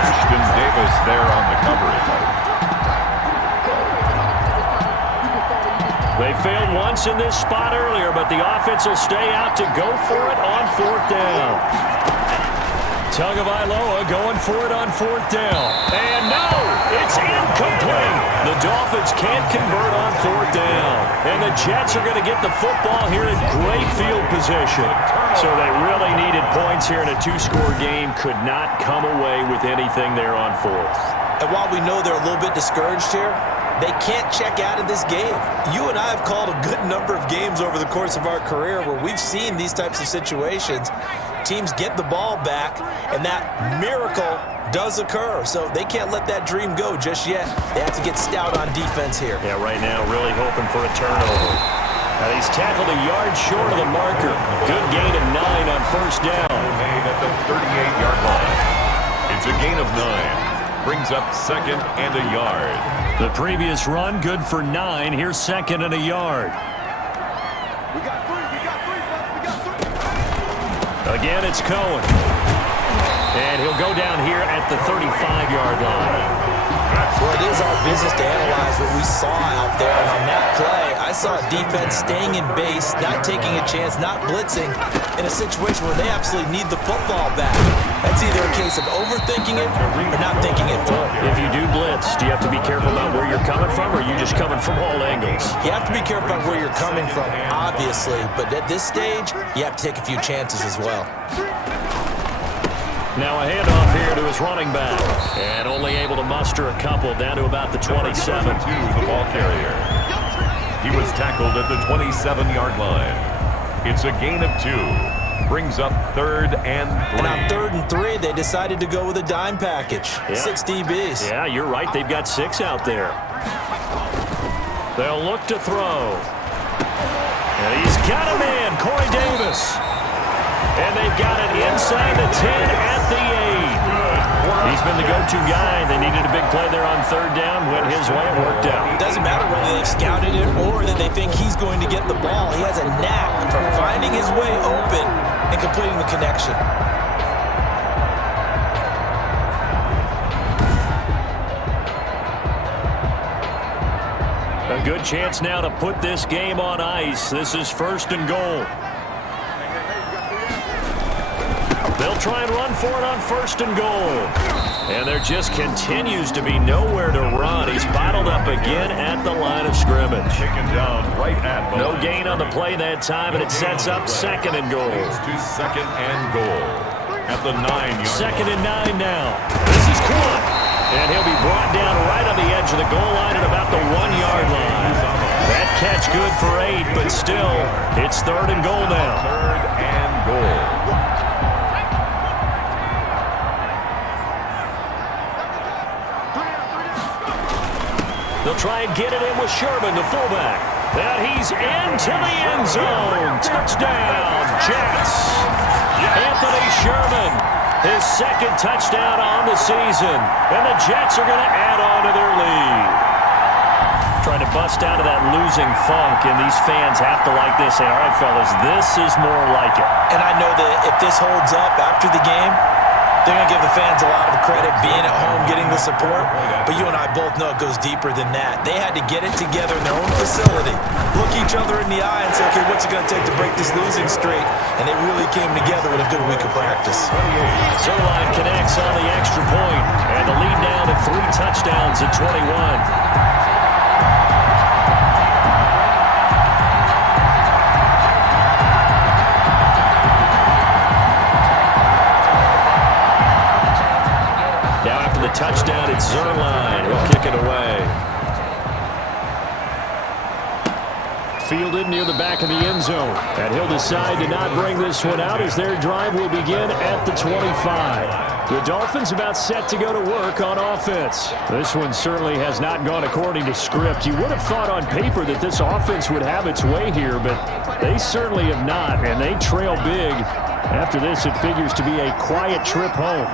Ashton Davis there on the coverage. They failed once in this spot earlier, but the offense will stay out to go for it on 4th down. Tagovailoa going for it on 4th down. And no, it's incomplete. The Dolphins can't convert on 4th down. And the Jets are going to get the football here in great field position. So they really needed points here in a 2-score game. Could not come away with anything there on 4th. And while we know they're a little bit discouraged here, they can't check out of this game. You and I have called a good number of games over the course of our career where we've seen these types of situations. Teams get the ball back, and that miracle does occur. So they can't let that dream go just yet. They have to get stout on defense here. Yeah, right now really hoping for a turnover. And he's tackled a yard short of the marker. Good gain of 9 on 1st down. Made at the 38-yard line. It's a gain of 9. Brings up 2nd and a yard. The previous run, good for 9. Here's 2nd and a yard. Again, it's Cohen. And he'll go down here at the 35-yard line. Well, it is our business to analyze what we saw out there. And on that play, I saw a defense staying in base, not taking a chance, not blitzing, in a situation where they absolutely need the football back. That's either a case of overthinking it or not thinking it through. If you do blitz, do you have to be careful about where you're coming from, or are you just coming from all angles? You have to be careful about where you're coming from, obviously. But at this stage, you have to take a few chances as well. Now a handoff here to his running back. And only able to muster a couple down to about the 27. The ball carrier. He was tackled at the 27-yard line. It's a gain of 2. Brings up 3rd and 3. And on 3rd and 3, they decided to go with a dime package. 6 DBs. Yeah, you're right. They've got 6 out there. They'll look to throw. And he's got a man, Corey Davis. And they've got it inside the 10 at the 8. He's been the go-to guy. They needed a big play there on 3rd down. Went his way. It worked out. It doesn't matter whether they've scouted it or that they think he's going to get the ball. He has a knack for finding his way open and completing the connection. A good chance now to put this game on ice. This is 1st and goal. They'll try and run for it on 1st and goal. And there just continues to be nowhere to run. He's bottled up again at the line of scrimmage. Taken down right at No gain on the play that time, and it sets up 2nd and goal. It's to 2nd and goal at the 9-yard 2nd and 9 now. This is Quan. And he'll be brought down right on the edge of the goal line at about the 1-yard line. That catch good for 8, but still, it's 3rd and goal now. 3rd and goal. They'll try and get it in with Sherman, the fullback. And he's into the end zone. Touchdown, Jets. Anthony Sherman, his 2nd touchdown on the season. And the Jets are going to add on to their lead. Trying to bust out of that losing funk, and these fans have to like this. Say, all right, fellas, this is more like it. And I know that if this holds up after the game, they're going to give the fans a lot of credit being at home, getting the support. But you and I both know it goes deeper than that. They had to get it together in their own facility, look each other in the eye and say, okay, what's it going to take to break this losing streak? And they really came together with a good week of practice. Zerline connects on the extra point, and the lead down to 3 touchdowns at 21. Touchdown at Zerline. He'll kick it away. Fielded near the back of the end zone. And he'll decide to not bring this one out as their drive will begin at the 25. The Dolphins about set to go to work on offense. This one certainly has not gone according to script. You would have thought on paper that this offense would have its way here, but they certainly have not, and they trail big. After this, it figures to be a quiet trip home.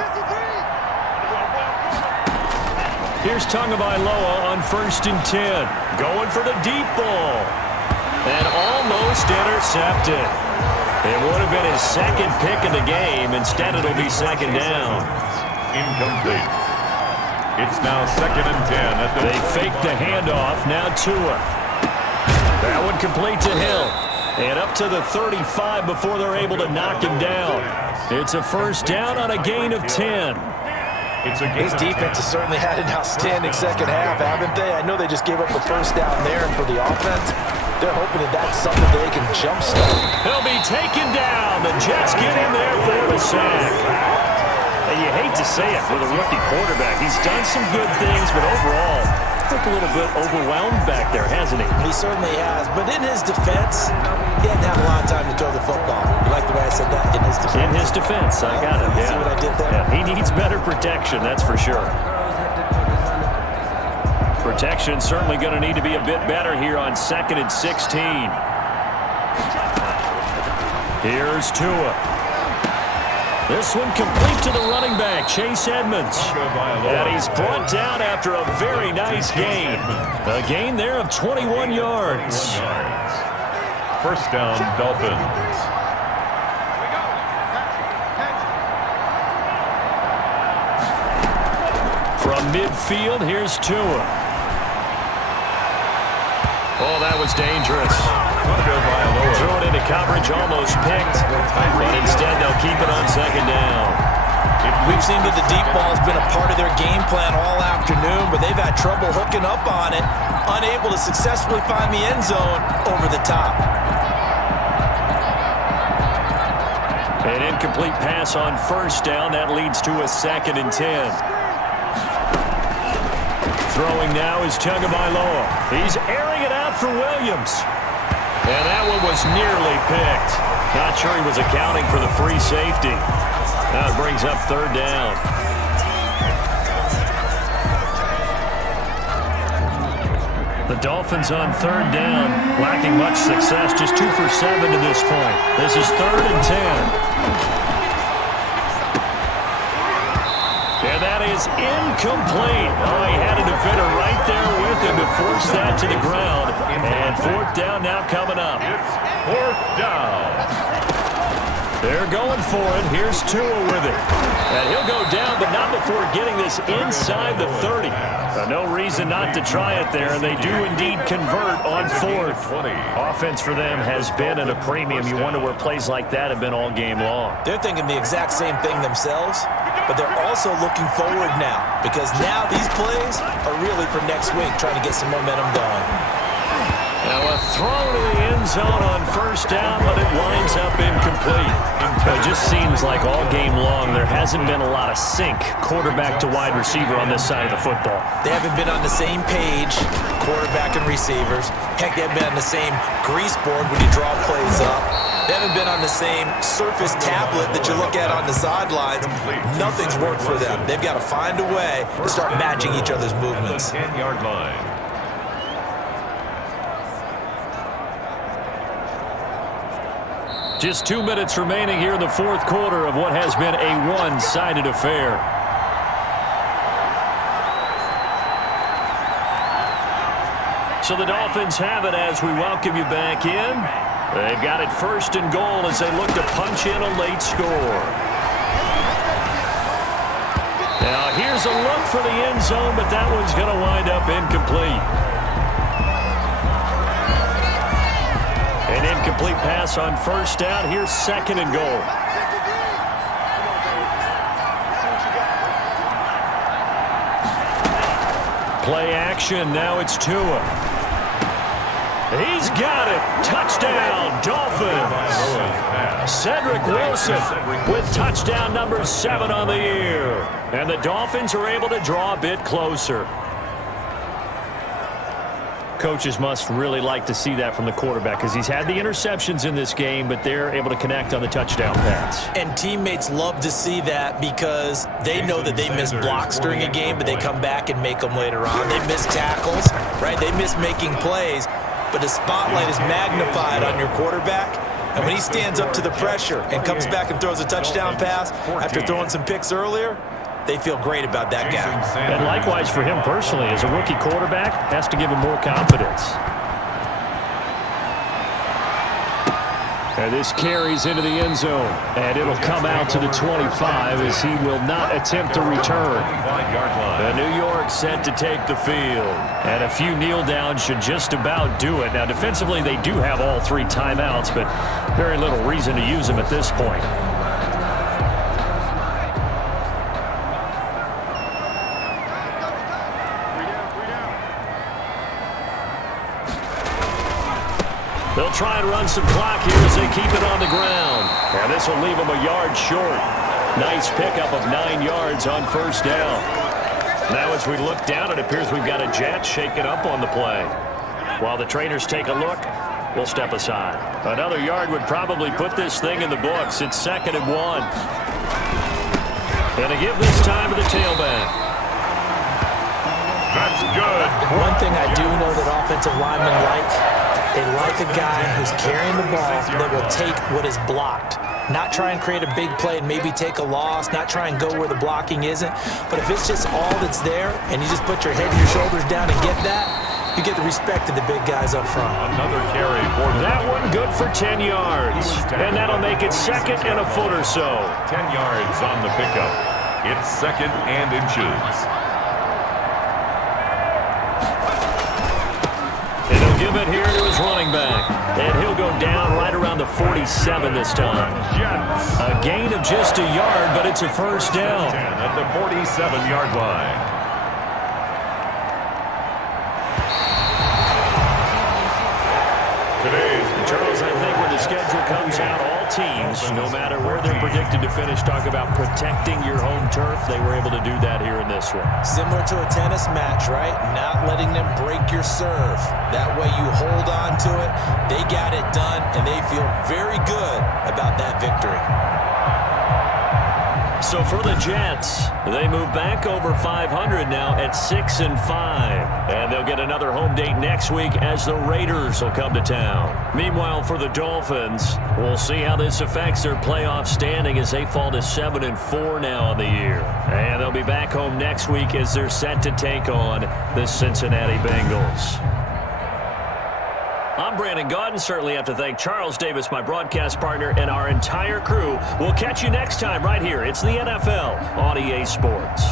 Here's Tagovailoa on 1st and 10. Going for the deep ball. And almost intercepted. It would have been his 2nd pick of the game. Instead, it'll be 2nd down. Incomplete. It's now 2nd and 10. They fake the handoff. Now Tua. That one complete to Hill. And up to the 35 before they're able to knock him down. It's a 1st down on a gain of 10. His defense has certainly had an outstanding 2nd half, haven't they? I know they just gave up a 1st down there, and for the offense, they're hoping that that's something they can jumpstart. He'll be taken down. The Jets get in there for the sack. And you hate to say it with a rookie quarterback. He's done some good things, but overall, looked a little bit overwhelmed back there, hasn't he? He certainly has. But in his defense, he hadn't had a lot of time to throw the football. You like the way I said that? In his defense. In his defense, I got it. Yeah. See what I did there? Yeah, he needs better protection, that's for sure. Protection certainly going to need to be a bit better here on 2nd and 16. Here's Tua. This one complete to the running back, Chase Edmonds. And he's brought down after a very nice gain. A gain there of 21 yards. 1st down, Dolphins. From midfield, here's Tua. Oh, that was dangerous. Threw it into coverage, almost picked. But instead, they'll keep it on 2nd down. We've seen that the deep ball has been a part of their game plan all afternoon, but they've had trouble hooking up on it, unable to successfully find the end zone over the top. An incomplete pass on first down. That leads to a 2nd and 10. Throwing now is Tagovailoa. He's airing it out for Williams. And that one was nearly picked. Not sure he was accounting for the free safety. Now it brings up 3rd down. The Dolphins on 3rd down, lacking much success, just 2 for 7 to this point. This is 3rd and 10. And that is incomplete. Oh, he had a defender right there with him to force that to the ground. And 4th down now coming up. It's 4th down. They're going for it. Here's Tua with it. And he'll go down, but not before getting this inside the 30. No reason not to try it there, and they do indeed convert on 4th. Offense for them has been at a premium. You wonder where plays like that have been all game long. They're thinking the exact same thing themselves, but they're also looking forward now, because now these plays are really for next week, trying to get some momentum going. Now a throw to the end zone on 1st down, but it winds up incomplete. It just seems like all game long there hasn't been a lot of sync quarterback to wide receiver on this side of the football. They haven't been on the same page, quarterback and receivers. Heck, they haven't been on the same grease board when you draw plays up. They haven't been on the same Surface tablet that you look at on the sidelines. Nothing's worked for them. They've got to find a way to start matching each other's movements. 10-yard line. Just 2 minutes remaining here in the 4th quarter of what has been a one-sided affair. So the Dolphins have it as we welcome you back in. They've got it 1st and goal as they look to punch in a late score. Now here's a look for the end zone, but that one's going to wind up incomplete. An incomplete pass on 1st down. Here's 2nd and goal. Play action. Now it's Tua. He's got it. Touchdown, Dolphins. Cedric Wilson with touchdown number 7 on the year. And the Dolphins are able to draw a bit closer. Coaches must really like to see that from the quarterback because he's had the interceptions in this game, but they're able to connect on the touchdown pass. And teammates love to see that because they know that they miss blocks during a game, but they come back and make them later on. They miss tackles, right? They miss making plays, but the spotlight is magnified on your quarterback. And when he stands up to the pressure and comes back and throws a touchdown pass after throwing some picks earlier, they feel great about that guy. And likewise for him personally, as a rookie quarterback, has to give him more confidence. And this carries into the end zone. And it'll come out to the 25 as he will not attempt to return. The New York set to take the field. And a few kneel downs should just about do it. Now defensively they do have all 3 timeouts, but very little reason to use them at this point. They'll try and run some clock here as they keep it on the ground. And this will leave them a yard short. Nice pickup of 9 yards on 1st down. Now as we look down, it appears we've got a jet shaking up on the play. While the traders take a look, we'll step aside. Another yard would probably put this thing in the books. It's 2nd and 1. And to give this time to the tailback. That's good. One thing I do know that offensive linemen like, they like a guy who's carrying the ball that will take what is blocked. Not try and create a big play and maybe take a loss, not try and go where the blocking isn't. But if it's just all that's there and you just put your head and your shoulders down and get that, you get the respect of the big guys up front. Another carry for that one good for 10 yards. And that'll make it 2nd and a foot or so. 10 yards on the pickup. It's 2nd and inches. And he'll give it here to his running back. And he'll go down right around the 47 this time. A gain of just a yard, but it's a 1st down. At the 47-yard line. Charles, I think when the schedule comes out, all teams, no matter where they're predicted to finish, talk about protecting your home turf. They were able to do that here in this one. Similar to a tennis match, right? Not letting them break your serve. That way you hold on to it. They got it done, and they feel very good about that victory. So for the Jets, they move back over 500 now at 6-5. And they'll get another home date next week as the Raiders will come to town. Meanwhile, for the Dolphins, we'll see how this affects their playoff standing as they fall to 7-4 now on the year. And they'll be back home next week as they're set to take on the Cincinnati Bengals. I'm Brandon Gaudin. Certainly have to thank Charles Davis, my broadcast partner, and our entire crew. We'll catch you next time right here. It's the NFL on EA Sports.